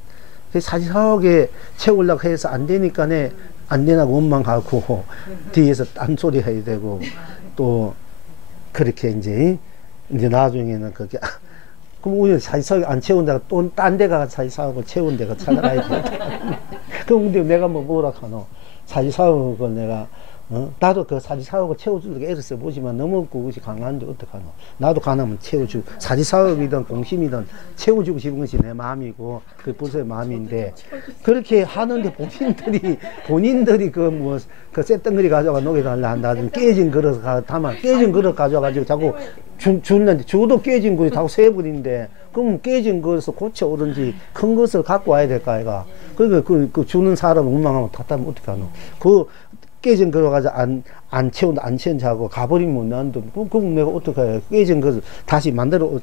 사리사욕에 채우려고 해서 안 되니까네 안 되나 원망하고 뒤에서 딴소리 해야 되고 또 그렇게 이제 나중에는 그게 그럼 우리 사리사욕 안 채운다가 또 딴 데 가서 사리사욕을 채운 데가 찾아가야 돼. 그럼 근데 내가 뭐라 하노? 사리사욕을 내가 나도 그 사리사욕을 채워주려고 애를 써보지만 너무 그것이 강한데 어떡하노? 나도 가능하면 채워주고, 사리사욕이든 공심이든 채워주고 싶은 것이 내 마음이고 그 부서의 마음인데, 그렇게 하는데 본인들이 그 쇳덩어리 가져가 녹여달라 한다든지 깨진 그릇 깨진 그릇 가져가지고 자꾸 주는데, 주도 깨진 그릇이 자꾸 세 분인데, 그럼 깨진 것을 고쳐오든지 큰 것을 갖고 와야 될 거 아이가. 그러니까 그 주는 사람 원망하면 탓하면 어떡하노? 깨진 거 가지고 안 채운 자고 가버리면 난도 그럼 내가 어떡해. 깨진 것을 다시 만들어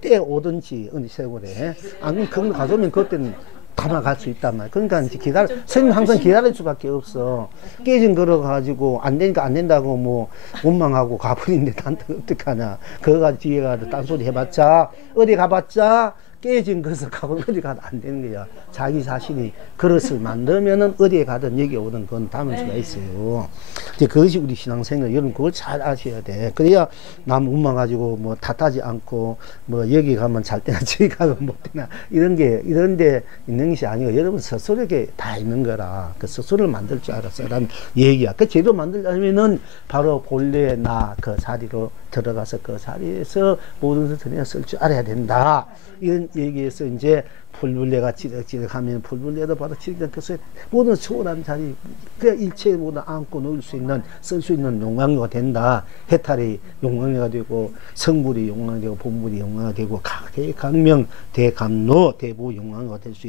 떼 오든지 어느 세월에 안 그럼 그런 거 가져오면 그때는 담아갈 수 있단 말이야. 그러니까 이제 스님 항상 기다릴 수밖에 없어. 깨진 거를 가지고 안 되니까 안 된다고 뭐 원망하고 가버리는데 나한테 어떡하냐. 그거 가지고 뒤에 가서 딴소리 해봤자 어디 가봤자 깨진 것을 가고 어디 가도 안 되는 거야. 자기 자신이 그릇을 만들면은 어디에 가든 여기 오든 그건 담을 수가 있어요. 이제 그것이 우리 신앙생활. 여러분 그걸 잘 아셔야 돼. 그래야 남 원망가지고 뭐 탓하지 않고 뭐 여기 가면 잘 되나 저기 가면 못 되나 이런데 있는 것이 아니고 여러분 스스로에게 다 있는 거라. 그 스스로를 만들 줄 알았어라는 얘기야. 그 제대로 만들려면은 바로 본래 나 그 자리로 들어가서 그 자리에서 모든 것을 쓸 줄 알아야 된다. 이런 얘기에서 이제 풀불레가 찌덕찌덕하면 풀불레도 바로 찌덕해서 모든 초월한 자리, 그 일체 모두 안고 놓을 수 있는, 쓸 수 있는 용광로가 된다. 해탈이 용광로가 되고 성불이 용광로가 되고 본불이 용광로가 되고 대강명 대감로 대보 용광로가 될 수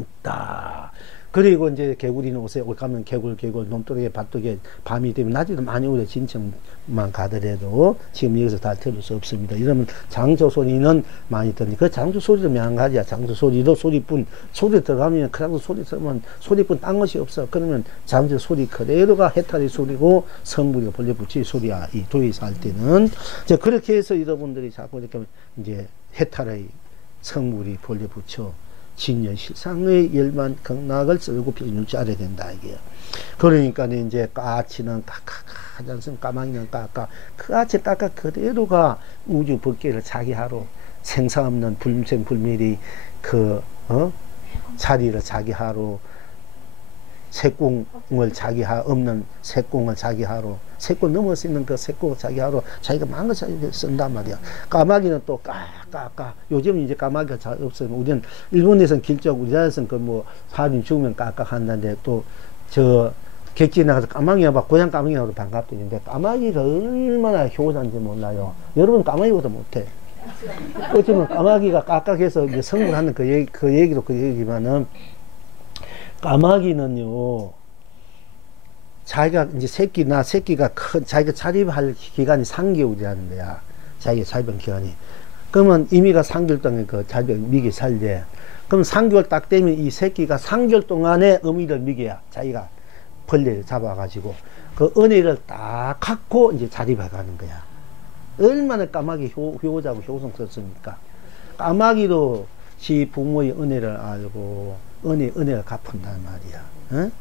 있다. 그리고 이제 개구리는 옷에 가면 개굴 놈돌이에 밭둑에 밤이 되면 낮에도 많이 오래 진청만 가더라도 지금 여기서 다 들을 수 없습니다. 이러면 장조 소리는 많이 듣니 그 장조 소리도 몇 가지야. 장조 소리도 소리뿐 소리 들어가면 그라고 소리 들으면 소리뿐 딴 것이 없어. 그러면 장조 소리 그대로가 해탈의 소리고 성불이가 본래 붙일 소리야. 이 도에서 할 때는 이제 그렇게 해서 여러분들이 자꾸 이렇게 이제 해탈의 성불이 본래 붙여 진여 실상의 열만 극락을 쓸고 펴줄 줄 알아야 된다 이게요. 그러니까 이제 까치는 까까까잖습 까마귀는 까까 그 까치 까까 그대로가 우주 법계를 자기 하로 생사 없는 불생불멸이 그 자리를 자기 하로 색공을 자기 하 없는 색공을 자기 하로 색공 넘을 수 있는 그 색공을 자기 하로 자기가 마음껏 자기 쓴단 말이야. 까마귀는 또 까까까 요즘 이제 까마귀가 잘 없어요. 우리는 일본에서는 길적 우리나라에서는 그 뭐 사람 죽으면 까까 한다는데 또 저 객지 나가서 까마귀가 막 고향 까마귀하고 반갑던데 까마귀가 얼마나 효자인지 몰라요. 여러분 까마귀보다 못해. 어쩌면 까마귀가 까까해서 이제 성불하는 그 얘기도 그 얘기지만은 까마귀는요, 자기가 이제 새끼가 자기가 자립할 기간이 3개월이라는 거야. 자기가 자립한 기간이. 그러면 이미가 3개월 동안 그 자립한 미기 살대. 그럼 3개월 딱 되면 이 새끼가 3개월 동안에 어미를 미겨야 자기가 벌레를 잡아가지고 그 은혜를 딱 갖고 이제 자립해 가는 거야. 얼마나 까마귀 효자고 효성스럽습니까? 까마귀도 지 부모의 은혜를 알고 은혜를 갚은단 말이야. 응?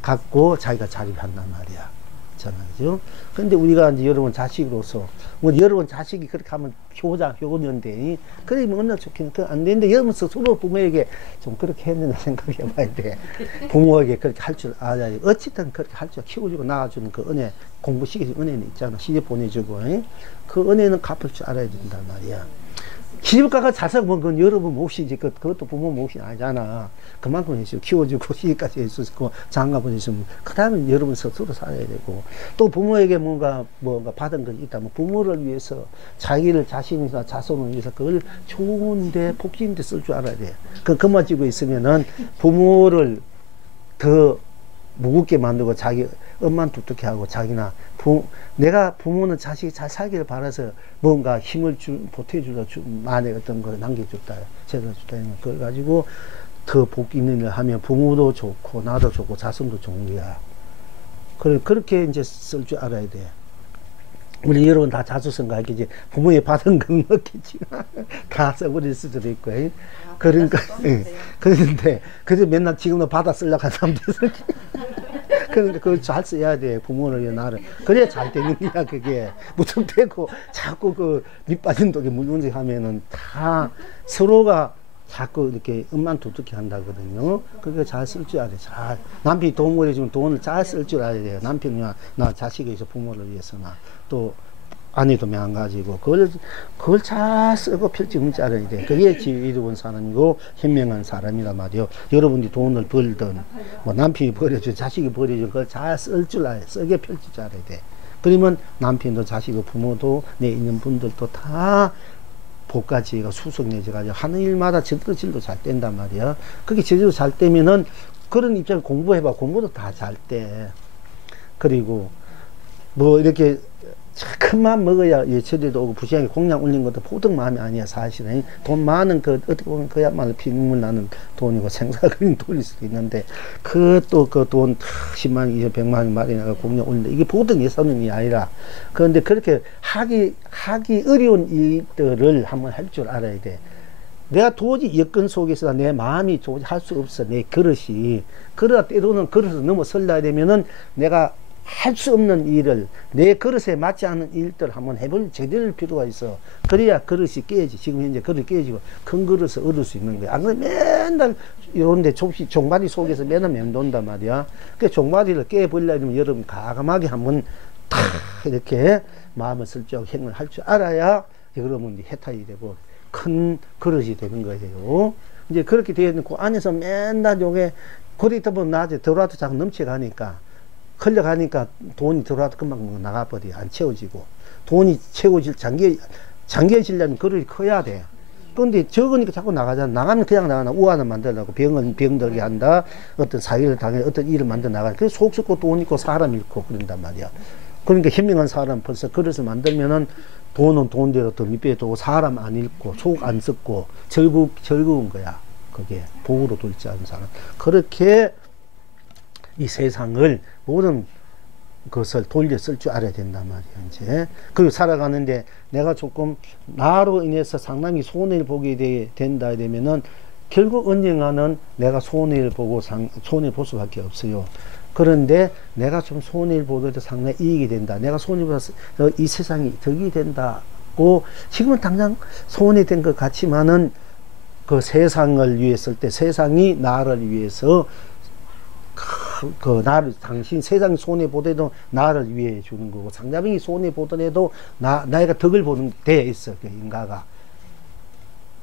갖고 자기가 자립한단 말이야. 저 말이죠. 근데 우리가 이제 여러분 자식으로서, 뭐 여러분 자식이 그렇게 하면 효녀인데, 그러면 얼마나 좋겠는, 안 되는데, 여러분 스스로 부모에게 좀 그렇게 했는가 생각해 봐야 돼. 부모에게 그렇게 할 줄 알아야 돼. 어쨌든 그렇게 할 줄 키워주고 낳아주는 그 은혜, 공부시키는 은혜는 있잖아. 시집 보내주고, 응? 그 은혜는 갚을 줄 알아야 된단 말이야. 시집가가 자석 뭐 그건 여러분 몫이 이제 그것도 부모 몫이 아니잖아. 그만큼 해주고 키워주고 시집까지 해주고 장가 보내주면 그 다음에 여러분 스스로 살아야 되고 또 부모에게 뭔가 받은 것이 있다면 부모를 위해서 자기를 자신이나 자손을 위해서 그걸 좋은데 복지인데 쓸 줄 알아야 돼. 그만 쥐고 있으면은 부모를 더 무겁게 만들고 자기 엄만 두텁게 하고 자기나 내가 부모는 자식이 잘 살기를 바라서 뭔가 힘을 보태주다 만에 어떤 걸 남겨줬다 제가 줬다 그걸 가지고 더 복 있는 일을 하면 부모도 좋고 나도 좋고 자손도 좋은 거야. 그렇게 이제 쓸 줄 알아야 돼. 우리 여러분 다 자수성가하겠지. 부모의 받은 건 없겠지만 다 써버릴 수도 있고. 그러니까 그런데 그래서 맨날 지금도 받아 쓰려고 하는 사람도 있어. 그러니까 그걸 잘 써야 돼. 부모를 위해 나를. 그래야 잘 되는 거야 그게. 무턱대고 자꾸 그 밑빠진 독에 물문제 하면은 다 서로가 자꾸 이렇게 음만 두둑히 한다거든요. 그게 잘 쓸 줄 알아야 돼. 잘. 남편이 돈 벌어주면 돈을 잘 쓸 줄 알아야 돼요. 남편이나 나 자식에 의해서 부모를 위해서나 또 아내도 명가지고 그걸 잘 쓰고 펼치면 줄 알아야 돼. 그게 지혜로운 사람이고 현명한 사람이란 말이요. 여러분이 돈을 벌든 뭐 남편이 버려줘 자식이 버려줘 그걸 잘 쓸 줄 알아야 돼. 쓰게 펼칠 줄 알아야 돼. 그러면 남편도 자식도 부모도 내 있는 분들도 다 복가지가 수석내져가지고 하는 일마다 제대로 잘 된단 말이야. 그게 제대로 잘 되면은 그런 입장에 공부해봐. 공부도 다 잘 돼. 그리고 뭐 이렇게 큰 마음 먹어야 예철이도 오고 부시하게 공양 올린 것도 보통 마음이 아니야 사실은. 돈 많은 그 어떻게 보면 그야말로 피눈물 나는 돈이고 생사그린 돈일 수도 있는데 그것도 그 돈 10만 2천 100만 원 마련해서 공양 올린다 이게 보통 예산이 아니라 그런데 그렇게 하기 어려운 일들을 한번 할 줄 알아야 돼. 내가 도저히 여건 속에서 내 마음이 도저히 할 수 없어. 내 그릇이 그러다 때로는 그릇을 넘어설려야 되면은 내가 할 수 없는 일을 내 그릇에 맞지 않는 일들을 한번 해볼 제대로 필요가 있어. 그래야 그릇이 깨지. 지금 현재 그릇이 깨지고 큰 그릇을 얻을 수 있는 거야. 안 그러면 맨날 이런데 종바리 속에서 맨날 맴돈단 말이야. 그 종바리를 깨버리려면 여러분 과감하게 한번 탁 이렇게 마음을 슬쩍 행을 할 줄 알아야 여러분이 해탈이 되고 큰 그릇이 되는 거예요. 이제 그렇게 되어 있는 그 안에서 맨날 요게 그러다 보면 낮에 들어와도 자꾸 넘쳐가니까 흘려가니까 돈이 들어와도 금방 나가버려. 안 채워지고. 돈이 채워질, 잠겨지려면 그릇이 커야 돼. 그런데 적으니까 자꾸 나가잖아. 나가면 그냥 나가나. 우환을 만들려고 병들게 한다. 어떤 사회를 당해 어떤 일을 만들어 나가니. 그래서 속 썩고 돈 있고 사람 잃고 그런단 말이야. 그러니까 현명한 사람 벌써 그릇을 만들면은 돈은 돈대로 더 밑에 두고 사람 안 잃고 속 안 썩고 즐거운 거야. 그게 복으로 돌지 않은 사람. 그렇게 이 세상을 모든 것을 돌려 쓸 줄 알아야 된단 말이야, 이제. 그리고 살아가는데 내가 조금 나로 인해서 상당히 손해를 보게 된다 되면은 결국 언젠가는 내가 손해를 보고 손해 볼 수밖에 없어요. 그런데 내가 좀 손해를 보더라도 상당히 이익이 된다. 내가 손해보다 이 세상이 덕이 된다고 지금은 당장 손해된 것 같지만은 그 세상을 위해 쓸 때 세상이 나를 위해서 나를 당신 세상 손해 보더라도 나를 위해 주는 거고 상대방이 손해 보더라도 내가 덕을 보는 데 있어 그 인가가.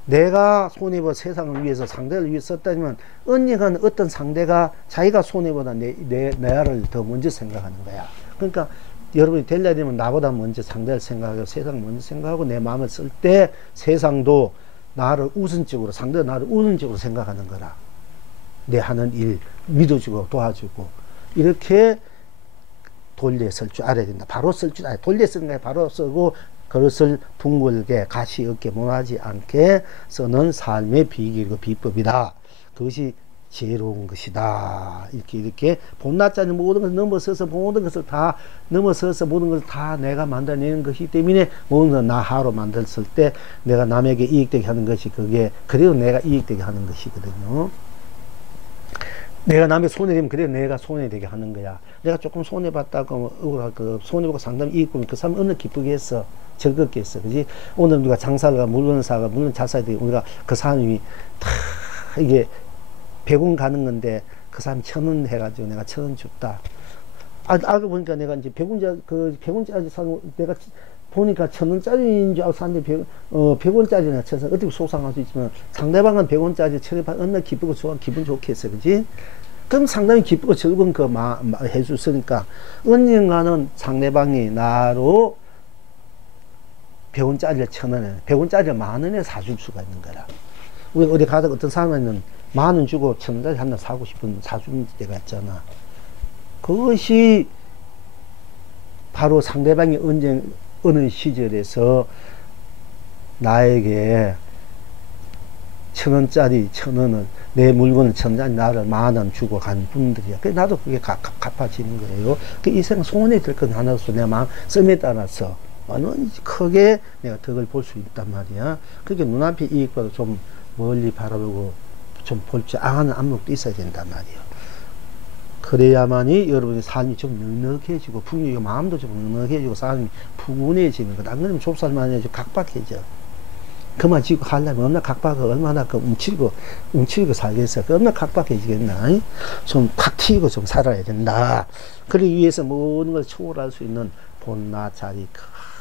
내가 손해보 세상을 위해서 상대를 위해 썼다면 언젠가는 어떤 상대가 자기가 손해보다 나를 더 먼저 생각하는 거야. 그러니까 여러분이 되려면 나보다 먼저 상대를 생각하고 세상을 먼저 생각하고 내 마음을 쓸 때 세상도 나를 우선적으로 상대가 나를 우선적으로 생각하는 거라. 내 하는 일 믿어주고 도와주고 이렇게 돌려 쓸 줄 알아야 된다. 바로 쓸 줄 알아야 돌려 쓰는 거야. 바로 쓰고 그것을 둥글게 가시 없게 못하지 않게 쓰는 삶의 비결이고 비법이다. 그것이 지혜로운 것이다. 이렇게 못났잖아요. 모든 것을 넘어서서 모든 것을 다 넘어서서 모든 것을 다 내가 만들어내는 것이기 때문에 모든 것을 나하로 만들었을 때 내가 남에게 이익되게 하는 것이 그게 그래도 내가 이익되게 하는 것이거든요. 내가 남의 손해되면 그래 내가 손해되게 하는 거야. 내가 조금 손해봤다고 억울하고 손해보고 상담 이익 보면 그 사람 얼마나 기쁘게 했어. 즐겁게 했어. 그지? 오늘 우리가 장사를 물건 사가 물건 잘 사야 돼. 우리가 그 사람이 다 이게 100원 가는 건데 그 사람이 1000원 해가지고 내가 1000원 줬다. 알고 보니까 내가 이제 100원짜리 사는 내가 보니까 1000원짜리인 줄 알고 샀는데 100원짜리나 쳐서 어떻게 속상할 수 있지만 상대방은 100원짜리 쳐서 얼마나 기쁘고 좋아 기분 좋게 했어. 그지? 그럼 상당히 기쁘고 즐거운 그 해줬으니까 언젠가는 상대방이 나로 100원짜리를 1000원에 100원짜리를 10,000원에 사줄 수가 있는 거라. 우리 어디 가다가 어떤 사람은 10,000원 주고 1,000원짜리 하나 사고 싶은 사주는 때가 있잖아. 그것이 바로 상대방이 어느 시절에서 나에게 1,000원짜리 1,000원을 내 물건을 1,000원짜리 나를 10,000원 주고 간 분들이야. 그래서 나도 그게 갚아지는 거예요. 이 생각 손해 될 건 하나로서 내 마음 씀에 따라서 얼마든지 크게 내가 덕을 볼 수 있단 말이야. 그게 눈앞의 이익보다 좀 멀리 바라보고 좀 볼 줄 아는 안목도 있어야 된단 말이야. 그래야만이 여러분의 삶이 좀 넉넉해지고 풍요가 마음도 좀 넉넉해지고 삶이 푸근해지는 것. 안 그러면 좁쌀만 해지고 각박해져. 그만 지고 하려면 얼마나 각박하고 얼마나 움츠리고 살겠어. 얼마나 각박해지겠나. 좀 콱 튀고 좀 살아야 된다. 그러기 위해서 모든 걸 초월할 수 있는 본나 자리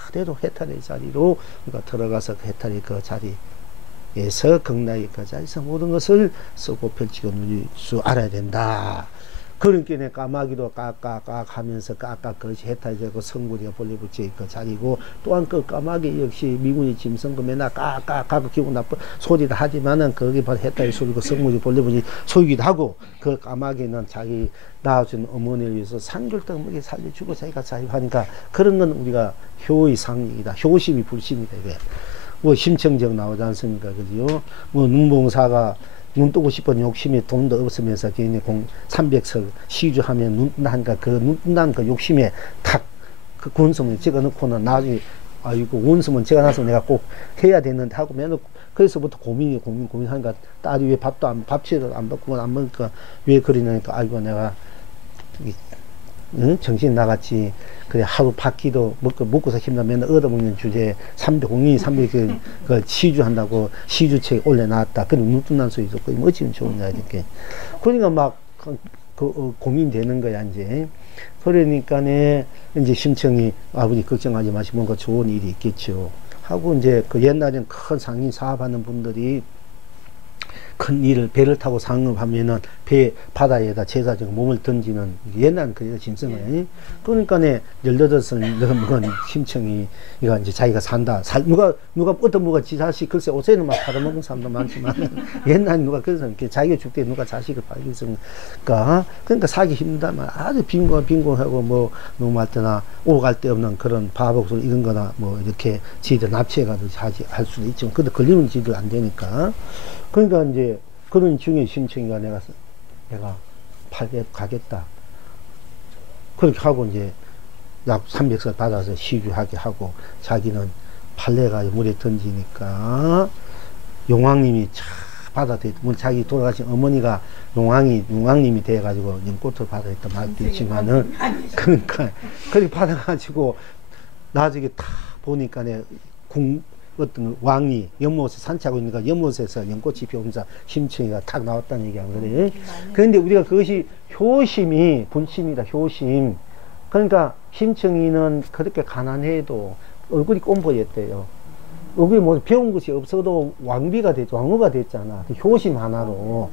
그대로 해탈의 자리로 우리가 들어가서 그 해탈의 그 자리에서 극락의 그 자리에서 모든 것을 쓰고 펼치고 누릴 줄 알아야 된다. 그러니까 내 까마귀도 까까까 하면서 까까 그것이 해탈되고 성구리가 볼레붙지 그 자리고 또한 그 까마귀 역시 미군이 짐승고 맨날 까까까 기분 나쁜 소리도 하지만은 그게 바로 해탈의 소리고 성구리 볼레붙이 소이기도 하고 그 까마귀는 자기 낳아준 어머니를 위해서 산결떡 살려주고 자기가 자유하니까 그런 건 우리가 효의 상이다. 효심이 불심이다. 이게 뭐 심청정 나오지 않습니까? 그죠? 뭐 눈봉사가 눈 뜨고 싶은 욕심에 돈도 없으면서 괜히 300석 시주하면 눈 뜬다니까 그 눈 뜬다는 그 욕심에 탁 그 원수문 찍어 놓고는 나중에 아이고 원수문 찍어 놔서 내가 꼭 해야 되는데 하고 맨날 그래서부터 고민하니까 딸이 왜 밥치를 안 받고 안 먹으니까 왜 그러냐니까 아이고 내가 정신 나갔지. 그래 하루 바퀴도 먹고서 힘나 맨날 얻어먹는 주제에 300 그 시주한다고 시주책 올려놨다. 그럼 눈 뜬다는 소리 듣고 어찌면 좋으냐 이렇게. 그러니까 막 고민되는 거야 이제. 그러니까네 이제 심청이 아버지 걱정하지 마시고 뭔가 좋은 일이 있겠죠. 하고 이제 그 옛날엔 큰 상인 사업하는 분들이 큰 일을 배를 타고 상업하면은 배 바다에다 제사적 몸을 던지는 옛날은 그래서 짐승을 그러니까네 18살 넘은 심청이 이거 이제 자기가 산다 누가 어떤 누가 지 자식 글쎄 옷에는 막 팔아먹는 사람도 많지만 옛날에 누가 그래서 이렇게 자기가 죽을 때 누가 자식을 팔겠습니까? 그러니까 사기 힘들다만 아주 빈곤하고 뭐 너무 할 때나 오갈 데 없는 그런 바보들 이런 거나 뭐 이렇게 지들 납치해가지고 할 수도 있지만 근데 걸리면 지들 안 되니까 그러니까 이제 그런 중에 심청이가 내가 팔게 가겠다. 그렇게 하고 이제 약 300석 받아서 시주하게 하고 자기는 팔레가 물에 던지니까 용왕님이 참 받아들였다. 자기 돌아가신 어머니가 용왕님이 돼가지고 연꽃을 받아들였다 말도 있지만은, 그러니까, 그렇게 받아가지고, 나중에 다 보니까, 어떤 왕이 연못에 산책하고 있으니까 연못에서 연꽃이 피우면서 심청이가 탁 나왔다는 얘기 안 그래요? 그런데 우리가 그것이 효심이, 분심이다, 효심. 그러니까 심청이는 그렇게 가난해도 얼굴이 꼼보였대요. 얼굴이 뭐 배운 것이 없어도 왕비가 됐죠. 왕후가 됐잖아. 그 효심 하나로.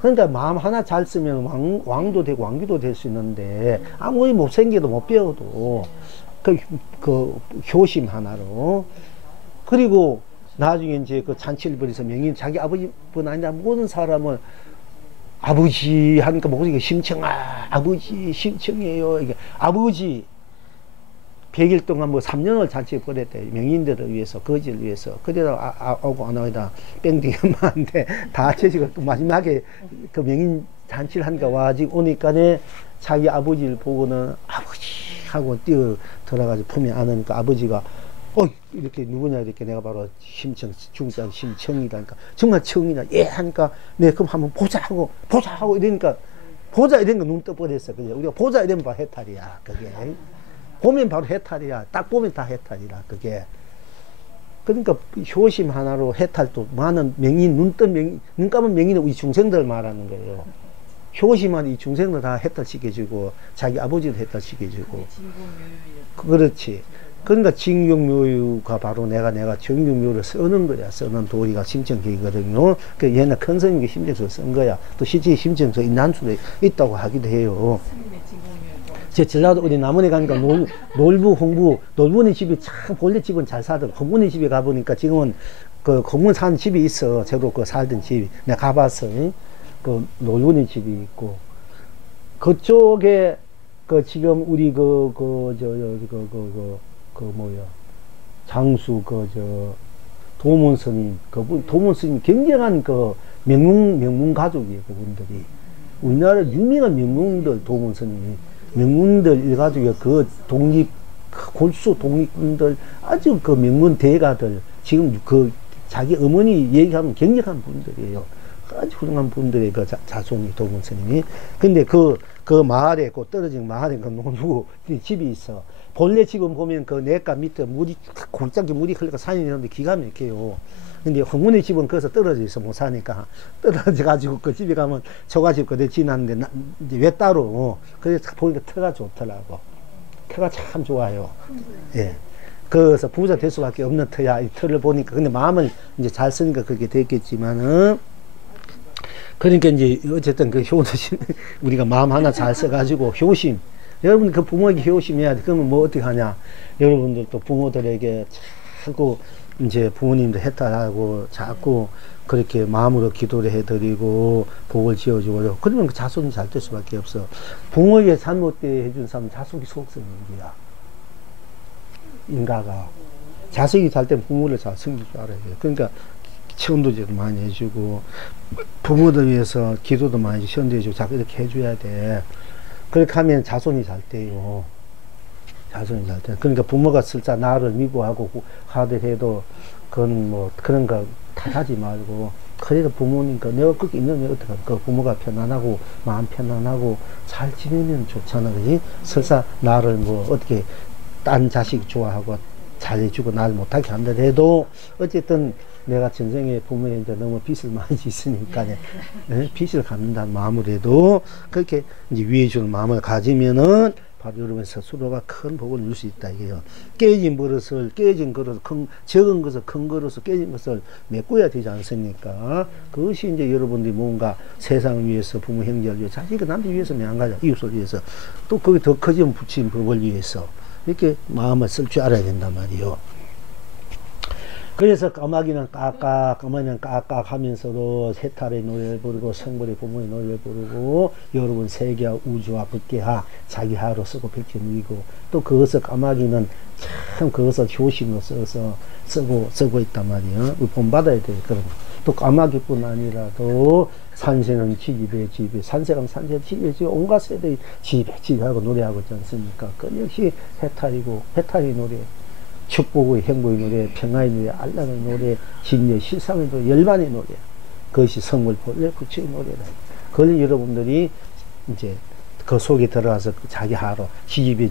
그러니까 마음 하나 잘 쓰면 왕도 되고 왕비도 될 수 있는데 아무리 못생겨도 못 배워도 그 효심 하나로. 그리고 나중에 이제 그 잔치를 벌여서 명인 자기 아버지뿐 아니라 모든 사람을 아버지 하니까 목소리가 심청아, 아버지 심청이에요. 이게 아버지 100일 동안 뭐 3년을 잔치 벌였대. 명인들을 위해서, 거지를 위해서. 그러다 오고 안 오다 뺑뺑이 하는데 다 제지가 또 마지막에 그 명인 잔치를 하니까 와지고 오니까네 자기 아버지를 보고는 아버지 하고 뛰어 들어가지고 품에 안으니까 아버지가 이렇게 누구냐 이렇게 내가 바로 중자 심청이라니까 정말 청이냐 예 하니까 네 그럼 한번 보자 하고 이러니까 보자 이러니까 눈 떠버렸어. 그죠? 우리가 보자 이러면 바로 해탈이야. 그게 보면 바로 해탈이야. 딱 보면 다 해탈이라 그게. 그러니까 효심 하나로 해탈도 많은 명인 눈 감은 명인은 우리 중생들 말하는 거예요. 효심한 이 중생들 다 해탈시켜주고 자기 아버지를 해탈시켜주고. 그렇지. 그러니까 징용묘유가 바로 내가 징용묘를 쓰는 거야. 쓰는 도리가 심청기거든요. 그 얘는 큰 스님이 심청서 쓴 거야. 또 실제 심청서 인난수도 있다고 하기도 해요. 제 전라도 어디 남원에 가니까 놀부의 집이 참 본래 집은 잘 살던 공문의 집에 가보니까 지금은 그 공문 사는 집이 있어. 저도 그 살던 집이 내가 가봤어. 그 놀부의 집이 있고 그쪽에 그 지금 우리 장수 도문 스님 도문 스님 굉장한 그 명문 가족이에요. 그분들이 우리나라 유명한 명문들 도문 스님이 명문들 일가족의 그 골수 독립군들 아주 그 명문 대가들 지금 그 자기 어머니 얘기하면 굉장한 분들이에요. 아주 훌륭한 분들의 그 자손이 도문 스님이. 근데 그 마을에 그 떨어진 마을에 그 노부 집이 있어. 본래 집은 보면 그 냇가 밑에 골짜기 물이 흘러가 산이 있는데 기가 막혀요. 근데 흥문의 집은 거기서 떨어져 있어 못 사니까 떨어져 가지고 그 집에 가면 초가집 그대 지났는데 이제 왜 따로 그래서 보니까 터가 좋더라고. 터가 참 좋아요. 예. 그래서 부자 될 수밖에 없는 터야. 이 터를 보니까 근데 마음을 이제 잘 쓰니까 그렇게 됐겠지만은. 그러니까 이제 어쨌든 그 효심 우리가 마음 하나 잘 써가지고 효심 여러분 그 부모에게 효심해야 돼. 그러면 뭐 어떻게 하냐 여러분들도 부모들에게 자꾸 이제 부모님들 해탈하고 자꾸 그렇게 마음으로 기도를 해드리고 복을 지어주고 그러면 그 자손이 잘 될 수밖에 없어. 부모에게 잘못되게 해준 사람은 자손이 속쓰는 거야. 인가가 자식이 잘 때 부모를 잘 섬길 줄 알아야 돼요. 그러니까 천도제도 많이 해주고 부모들 위해서 기도도 많이 시원해주고 자꾸 이렇게 해줘야 돼. 그렇게 하면 자손이 잘 돼요. 자손이 잘 돼. 그러니까 부모가 슬자 나를 미워하고 하더라도 그건 뭐 그런 거 탓하지 말고 그래도 부모니까 내가 그렇게 있는데 어떡하나. 그 부모가 편안하고 마음 편안하고 잘 지내면 좋잖아. 그지? 설사 나를 뭐 어떻게 딴 자식 좋아하고 잘해주고 날 못하게 한다해도 어쨌든 내가 전생에 부모에 이제 너무 빚을 많이 있으니까 빚을 갚는다는 마음으로 해도 그렇게 이제 위해주는 마음을 가지면은 바로 여러분 스스로가 큰 복을 누릴 수 있다 이게요. 깨진 그릇을 적은 것을 큰 그릇을 깨진 것을 메꿔야 되지 않습니까? 그것이 이제 여러분들이 뭔가 세상을 위해서 부모 형제를 위해서 자식을 남들 위해서는 안 가자 이웃을 위해서 또 거기 더 커지면 부친 법을 위해서 이렇게 마음을 쓸 줄 알아야 된단 말이요. 그래서 까마귀는 까깍, 까마귀는 까깍 하면서도 해탈의 노래를 부르고 성불의 부모의 노래를 부르고 여러분 세계와 우주와 법계하 자기하로 쓰고 백제 누이고 또 그것을 까마귀는 참 그것을 효심으로 써서 쓰고 있단 말이에요. 본받아야 돼요. 그런 거. 또 까마귀뿐 아니라도 산세는 지지배 산세랑 산세 지지배 온갖 세대의 지지하고 노래하고 있지 않습니까? 그 역시 해탈이고 해탈의 노래 축복의 행복의 노래, 평화의 노래, 안락의 노래, 진리의 실상의 노래, 열반의 노래. 그것이 성물 본래 부처의 노래다. 그걸 여러분들이 이제 그 속에 들어가서 자기 하러 지지배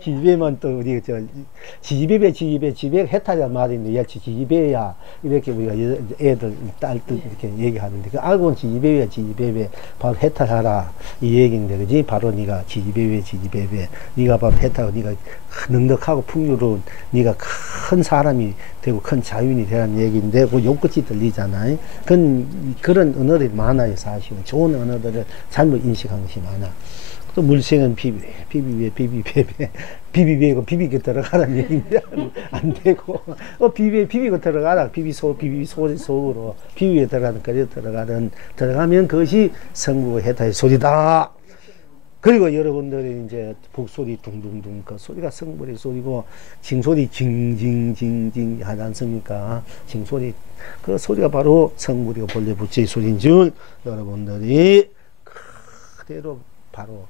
지지배만 또 우리 저 지지배 해탈이란 말인데 야 지지배야 이렇게 우리가 애들 딸들 이렇게 얘기하는데 그 알고는 지지배 바로 해탈하라 이 얘기인데 그지 바로 네가 지지배 네가 바로 해탈하고 네가 넉넉하고 풍요로운 네가 큰 사람이 되고 큰 자유인이 되라는 얘기인데 그 욕끝이 들리잖아요. 그런 언어들이 많아요. 사실은 좋은 언어들을 잘못 인식한 것이 많아. 또 물생은 비비배고 비비게 들어가라는 얘기인데 안 되고 비비고 들어가라 속으로 비비게 들어가면 그것이 성부 해탈의 소리다. 그리고 여러분들이 이제 북소리 둥둥둥 그 소리가 성불의 소리고 징소리 징징징징 하지 않습니까? 징소리 그 소리가 바로 성불이고 본래 부처의 소리인 줄 여러분들이 그대로 바로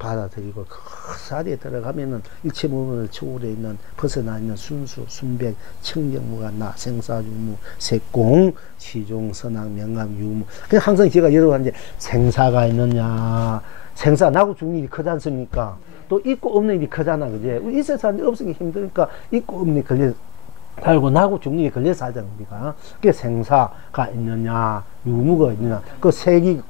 받아들이고 그 자리에 들어가면은 일체 무문을 초월해 있는 벗어나 있는 순수 순백 청정무가 나 생사유무 색공 시종 선악 명암 유무 그냥 항상 제가 여러분한테 생사가 있느냐 생사 나고 죽는 일이 크지 않습니까? 또 있고 없는 일이 크잖아, 그제? 이 세상에 없으니 힘드니까 있고 없는 일이 걸려 살고 나고 죽는 일이 걸려 살잖아, 우리가. 그게 생사가 있느냐, 유무가 있느냐. 그 색이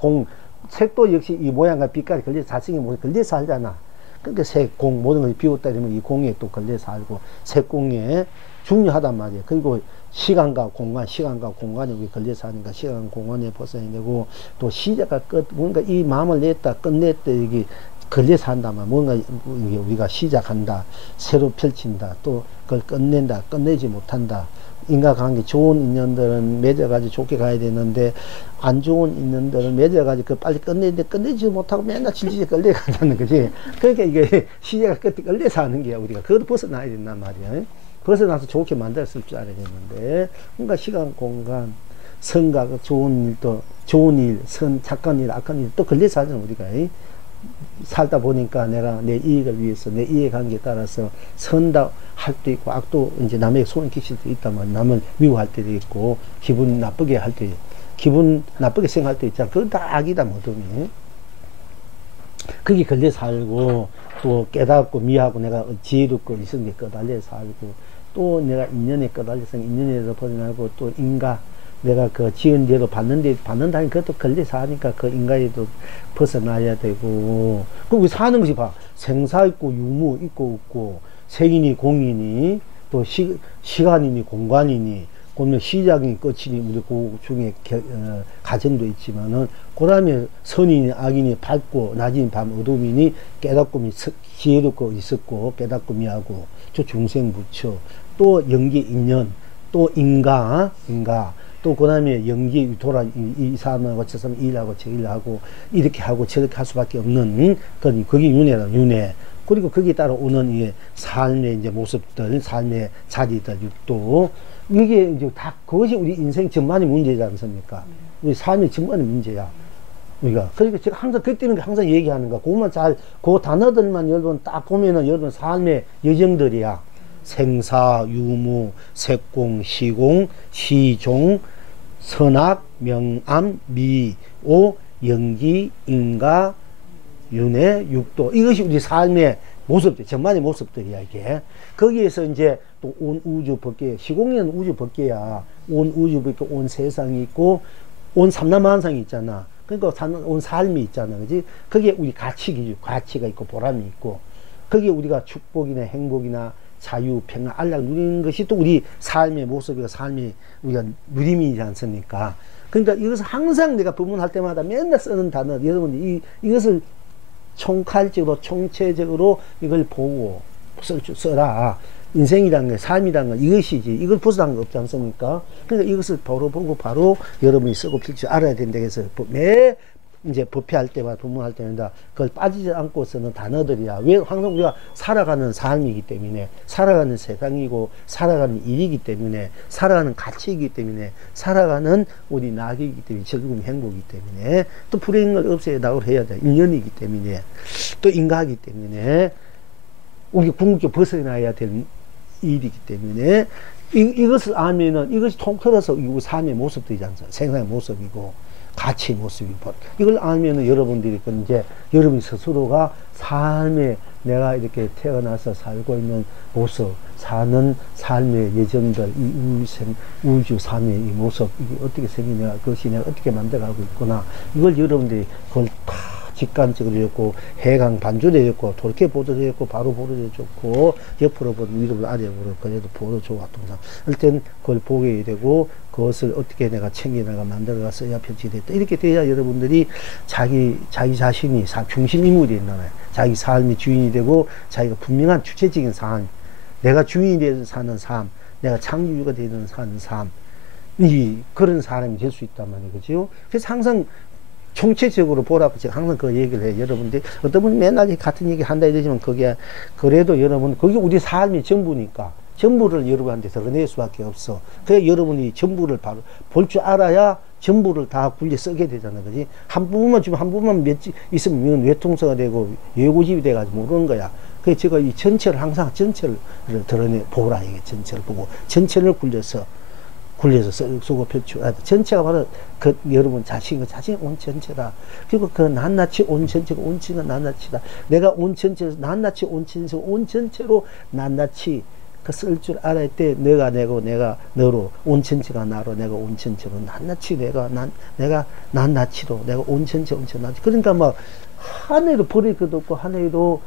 색도 역시 이 모양과 빛깔이 걸려 자신이 모두 걸려 살잖아. 그러니까 색, 공 모든 것이 비웠다 이러면 이 공에 또 걸려 살고 색공에 중요하단 말이에요. 그리고 시간과 공간이 우리 걸려 사니까 시간 공간에 벗어야 되고 또 시작과 끝 뭔가 이 마음을 냈다 끝냈다 여기 걸려 산다 말 뭔가 우리가 시작한다 새로 펼친다 또 그걸 끝낸다 끝내지 못한다 인과관계 좋은 인연들은 맺어가지고 좋게 가야 되는데 안 좋은 인연들은 맺어가지고 그 빨리 끝내는데 끝내지 못하고 맨날 질질 끌려 간다는 거지. 그러니까 이게 시작과 끝이 걸려 사는 게 우리가 그것도 벗어나야 된단 말이야. 벗어나서 좋게 만들었을 줄 알아야 되는데, 그러니까 시간, 공간, 선각, 좋은 일도, 좋은 일, 착한 일, 악한 일, 또 걸려 살잖아, 우리가. 살다 보니까 내가 내 이익을 위해서, 내 이해관계에 따라서 선다 할 때도 있고, 악도 이제 남에게 손을 끼칠 때 있다면, 남을 미워할 때도 있고, 기분 나쁘게 할 때, 기분 나쁘게 생각할 때 있잖아. 그건 다 악이다, 모둠이. 거기 걸려 살고, 또 깨닫고 미하고 내가 지혜롭고 있은 게 꺼달려 살고, 또 내가 인연에 꺼달려서 인연에서 벗어나고 또 인가 내가 그 지은 대로 받는다니 그것도 걸려 사니까 그 인가에도 벗어나야 되고 그 우리 사는 것이 봐 생사 있고 유무 있고 없고 색이니 공이니 또 시간이니 공간이니 그러면 시작이니 끝이니 우리 그 중에 가정도 있지만은 그다음에 선이니 악이니 밝고 낮이니 밤 어둠이니 깨닫고미 지혜롭고 있었고 깨닫고미하고 저 중생 부처 또 연기 인연 또 인가 또 그 다음에 연기 돌아 이 사람하고 저 사람 일하고 저 일하고 이렇게 하고 저렇게 할 수밖에 없는 그게 윤회다 윤회. 그리고 거기에 따라 오는 이 삶의 이제 모습들 삶의 자리들 육도 이게 이제 다 그것이 우리 인생 전반의 문제지 않습니까? 우리 삶의 전반의 문제야. 우리가 그러니까 제가 항상 그때는 항상 얘기하는 거 그것만 잘 그 단어들만 여러분 딱 보면은 여러분 삶의 여정들이야. 생사, 유무, 색공, 시공, 시종, 선악, 명암, 미오, 연기, 인가, 윤회, 육도 이것이 우리 삶의 모습들, 전반의 모습들이야 이게. 거기에서 이제 또 온 우주 법계, 시공에는 우주 법계야. 온 우주 법계, 온 세상이 있고 온 삼라만상이 있잖아. 그러니까 온 삶이 있잖아, 그지? 그게 우리 가치가 있고 보람이 있고 거기에 우리가 축복이나 행복이나 자유, 평안, 안락 누리는 것이 또 우리 삶의 모습이고 삶의 우리가 누림이지 않습니까? 그러니까 이것을 항상 내가 법문할 때마다 맨날 쓰는 단어, 여러분들 이것을 총칼적으로 총체적으로 이걸 보고 써라. 인생이라는 게 삶이라는 건 이것이지. 이걸 벗어난 거 없지 않습니까? 그러니까 이것을 바로 보고 바로 여러분이 쓰고 필 줄 알아야 된다 해서 매 이제 법회할 때마다 법문할 때마다 그걸 빠지지 않고 쓰는 단어들이야. 왜? 항상 우리가 살아가는 삶이기 때문에 살아가는 세상이고 살아가는 일이기 때문에 살아가는 가치이기 때문에 살아가는 우리 낙이기 때문에 즐거움 행복이기 때문에 또 불행을 없애야 낙을 해야 돼. 인연이기 때문에 또 인가하기 때문에 우리 궁극적으로 벗어나야 될 일이기 때문에 이것을 알면은 이것이 통틀어서 이 삶의 모습들이지 않습니까? 생사의 모습이고 가치의 모습이고 이걸 알면은 여러분들이 이제 여러분 스스로가 삶에 내가 이렇게 태어나서 살고 있는 모습, 사는 삶의 예정들, 이 우주 삶의 이 모습, 이게 어떻게 생기냐, 그것이 내가 어떻게 만들어가고 있구나, 이걸 여러분들이 그걸 다 직관적으로 해줬고, 해강 반주를 해줬고, 돌게 보도를 해줬고, 바로 보도를 해줬고, 옆으로 보는 위로 아래로 그래도 보도 좋아 동상. 일단 그걸 보게 되고, 그것을 어떻게 내가 챙겨내가 만들어가 써야 편집됐다. 이렇게 돼야 여러분들이 자기 자신이 중심 인물이 있나요? 자기 삶의 주인이 되고, 자기가 분명한 주체적인 삶, 내가 주인이 되어서 사는 삶, 내가 창조주가 되는 사는 삶, 그런 사람이 될 수 있단 말이에요. 그죠? 그래서 항상 총체적으로 보라고 제가 항상 그 얘기를 해요. 여러분들 어떤 분 맨날 같은 얘기 한다 이러지만 그게 그래도 여러분 그게 우리 삶의 전부니까 전부를 여러분한테 드러낼 수밖에 없어. 그래 여러분이 전부를 바로 볼 줄 알아야 전부를 다 굴려 쓰게 되잖아. 그지? 한 부분만 주면 한 부분만 있으면 외통수가 되고 외고집이 돼가지고 모르는 거야. 그래서 제가 이 전체를 항상 전체를 드러내 보라 이게 전체를 보고 전체를 굴려서 쓰고 표출하다. 전체가 바로 그 여러분 자신의 온 전체다. 그리고 그 낱낱이 온 전체가 온 전체가 낱낱이다. 내가 온 전체에서 낱낱이 온 전체가 온 전체로 낱낱이 그 쓸 줄 알아야 때 내가 내고 내가 너로 온 전체가 나로 내가 온 전체로 낱낱이 내가 낱낱이로 내가 온 전체 낱낱이. 그러니까 막 하늘로 버릴 것도 없고 하늘로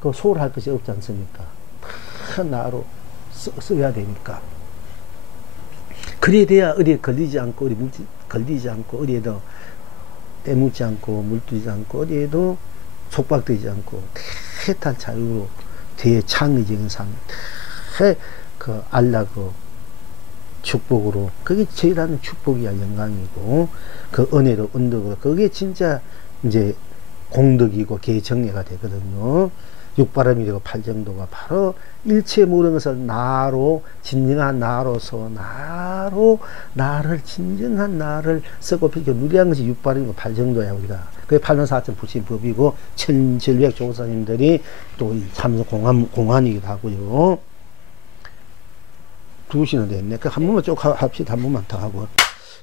그 소홀할 것이 없지 않습니까? 다 나로 써야 되니까. 그래야 돼야 어디에 걸리지 않고, 걸리지 않고, 어디에도 때묻지 않고, 물들지 않고, 어디에도 속박되지 않고, 대탈 자유로, 대창의적인 삶, 그 알라그 축복으로, 그게 제일 하는 축복이야, 영광이고, 그 은혜로, 언덕으로, 그게 진짜 이제 공덕이고, 개정례가 되거든요. 육바람이 되고 팔정도가 바로 일체 모든 것을 나로 진정한 나로서 나를 진정한 나를 쓰고 펴고 누리한 것이 육바람이고 팔정도야. 우리가 그게 팔만사천 부신법이고 천절백 조사님들이 또 참석 공안이기도 하고요. 2시나 됐네. 그 한 번만 쭉 합시다. 한 번만 더 하고.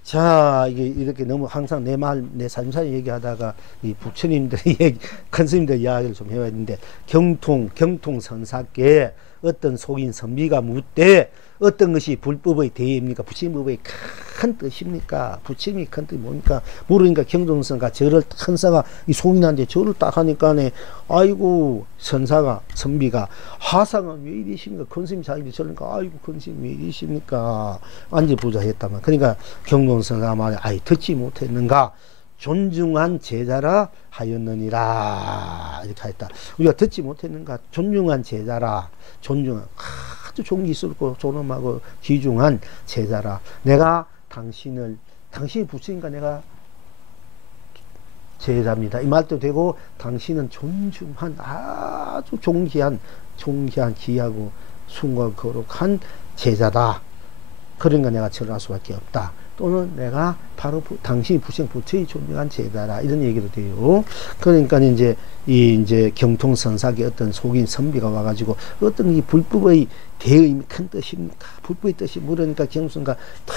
자, 이게 이렇게 너무 항상 내 삶사 얘기하다가 이 부처님들의 큰 스님들 이야기를 좀 해야 했는데, 경통선사께 어떤 속인 선비가 묻되 어떤 것이 불법의 대입니까? 부처님법의 큰 뜻입니까? 부처님이 큰 뜻이 뭡니까? 물으니까 경통선사가 절을 선사가 이 속인한테 절을 딱 하니까네, 아이고 선비가 하상은 왜 이러십니까? 큰 스님 자기들 저러니까 아이고 큰 스님 왜 이러십니까? 앉아보자 했다만. 그러니까 경통선사가 말해, 아이 듣지 못했는가? 존중한 제자라 하였느니라. 이렇게 했다. 우리가 듣지 못했는가? 존중한 제자라. 아주 존귀스럽고 존엄하고 귀중한 제자라. 내가 당신이 부처니까 내가 제자입니다. 이 말도 되고, 당신은 존중한 아주 존귀한 귀하고 숭고하고 거룩한 제자다. 그러니까 내가 절할 수밖에 없다. 또는 내가 바로 당신이 부처의 존중한 제자라. 이런 얘기도 돼요. 그러니까 이제 경통선사계 어떤 속인 선비가 와가지고 어떤 이 불법의 대의미 큰 뜻입니까? 불법의 뜻이 물으니까 경통선사가 다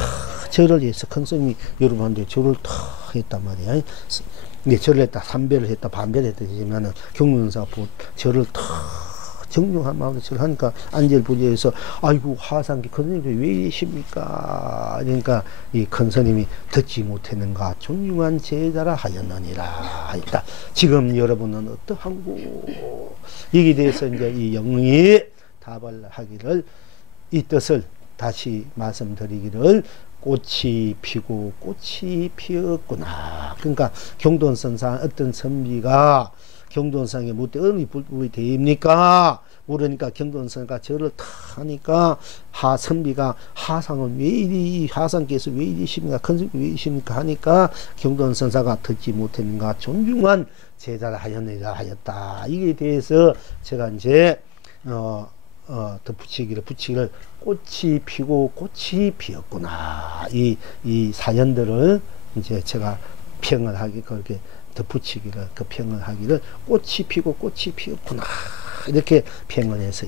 절을 해서 큰 스님이 여러분한테 절을 다 했단 말이야. 근데 절을 했다, 삼배를 했다, 반배를 했다 하지만은 경통선사가 절을 다 정중한 마음으로 절하니까 안절부절해서 아이고 화상기 큰스님이 왜 이러십니까? 그러니까 이 큰스님이 듣지 못했는가? 존중한 제자라 하였느니라 했다. 지금 여러분은 어떠한고? 여기에 대해서 이제 이 영이 답을 하기를, 이 뜻을 다시 말씀드리기를, 꽃이 피고 꽃이 피었구나. 그러니까 경돈선사 어떤 선비가 경돈선사에 묻되 어느 불법이 대입니까? 물으니까 경돈선사가 절을 다 하니까 선비가 하상은 왜 이리, 하상께서 왜 이리십니까? 큰스님 왜 이리십니까? 하니까 경돈선사가 듣지 못했는가? 존중한 제자를 하였느니라 하였다. 이에 대해서 제가 이제 덧붙이기를 꽃이 피고 꽃이 피었구나. 이 사연들을 이제 제가 평을 하기, 그렇게 덧붙이기를, 그 평을 하기를, 꽃이 피고 꽃이 피었구나. 이렇게 평을 해서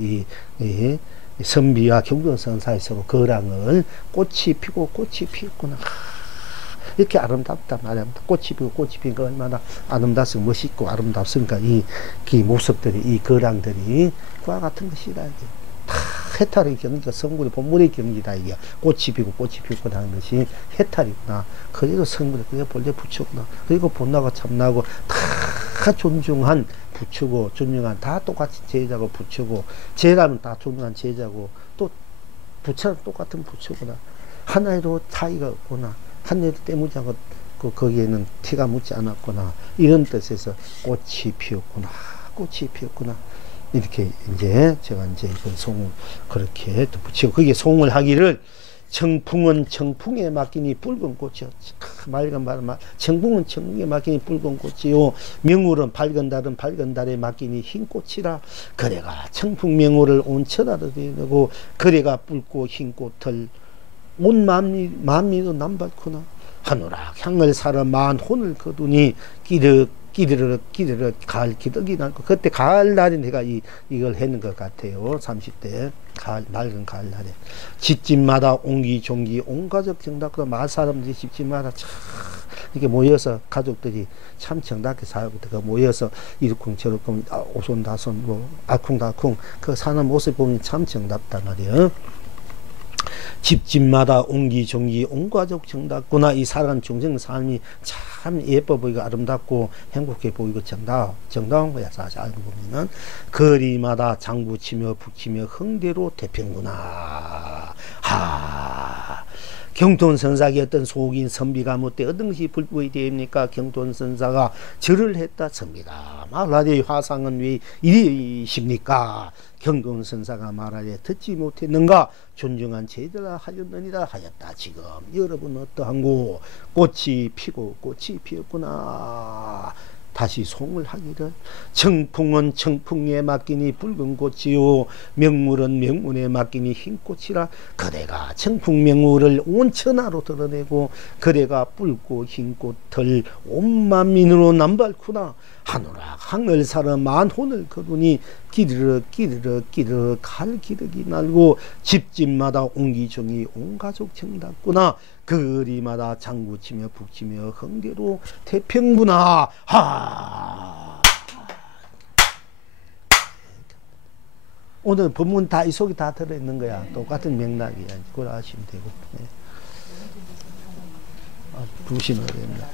선비와 경전선사의 서로 거랑을 꽃이 피고 꽃이 피었구나. 이렇게 아름답다 말이야. 꽃이 피고 꽃이 피는 거 얼마나 아름답고 멋있고 아름답습니까? 이 모습들이, 이 거랑들이 그와 같은 것이다. 이게. 다 해탈의 경지가 성불의 본물의 경지다. 이게 꽃이 피고 꽃이 피었구나 하는 것이 해탈이구나. 그래도 성불에 그게 본래 부처구나. 그리고 본나고 참나고 다 존중한 부처고, 존중한 다 똑같이 제자고 부처고, 제라면 다 존중한 제자고, 또 부처는 똑같은 부처구나. 하나에도 차이가 없구나. 하나에도 때묻지 않고 거기에는 티가 묻지 않았구나. 이런 뜻에서 꽃이 피었구나. 꽃이 피었구나. 이렇게 이제 제가 이제 그 송을 그렇게 또 붙이고, 거기에 송을 하기를 청풍은 청풍에 맡기니 붉은 꽃이요. 맑은 바람, 청풍은 청풍에 맡기니 붉은 꽃이요. 명울은 밝은 달에 맡기니 흰 꽃이라. 그래가 청풍 명울을 온 천하로 되고, 그래가 붉고 흰 꽃을 온 만미도 남발구나. 하노라 향을 사러 만 혼을 거두니 끼르륵 가을 기덕이 날고, 그때 가을 날에 내가 이걸 했는 것 같아요. 30대 가을, 맑은 가을 날에 집집마다 옹기종기 온 가족 정답보다 마을 사람들이 집집마다 참 이렇게 모여서 가족들이 참 정답게 살고, 그 모여서 이러쿵저러쿵 오손다손 뭐 알쿵달쿵 그 사는 모습 보면 참 정답단 말이에요. 집집마다 옹기종기 온 가족 정답구나. 이 살아가는 중생 삶이 참 예뻐 보이고 아름답고 행복해 보이고 정다운 거야. 사실 알고 보면은 거리마다 장구치며 북치며 흥대로 태평구나. 경돈선사의 어떤 속인 선비가 못돼 어떤 것이 불법이 됩니까? 경돈선사가 절을 했다. 선비가 말하되 화상은 왜 이리십니까? 경돈선사가 말하되 듣지 못했는가? 존중한 제자라 하였느니라 하였다. 지금 여러분 어떠한고? 꽃이 피고 꽃이 피었구나. 다시 송을 하기를 청풍은 청풍에 맡기니 붉은 꽃이요, 명물은 명문에 맡기니 흰 꽃이라. 그대가 청풍 명물을 온 천하로 드러내고, 그대가 붉고 흰 꽃을 온 만민으로 남발구나. 하노라 항을 사러 만 혼을 거두니 끼르륵 갈 기덕이 날고, 집집마다 옹기종이 온 가족 정답구나. 거리마다 장구치며 북치며 흥대로 태평구나. 오늘 본문 다 이 속에 다 들어있는 거야. 똑같은 맥락이야. 그걸 아시면 되고. 네. 부시면 됩니다.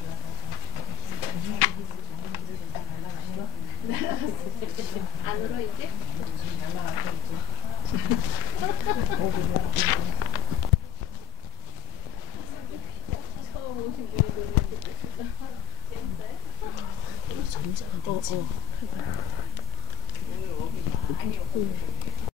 안으로 이제? 처음 오신 분이 점점 되지.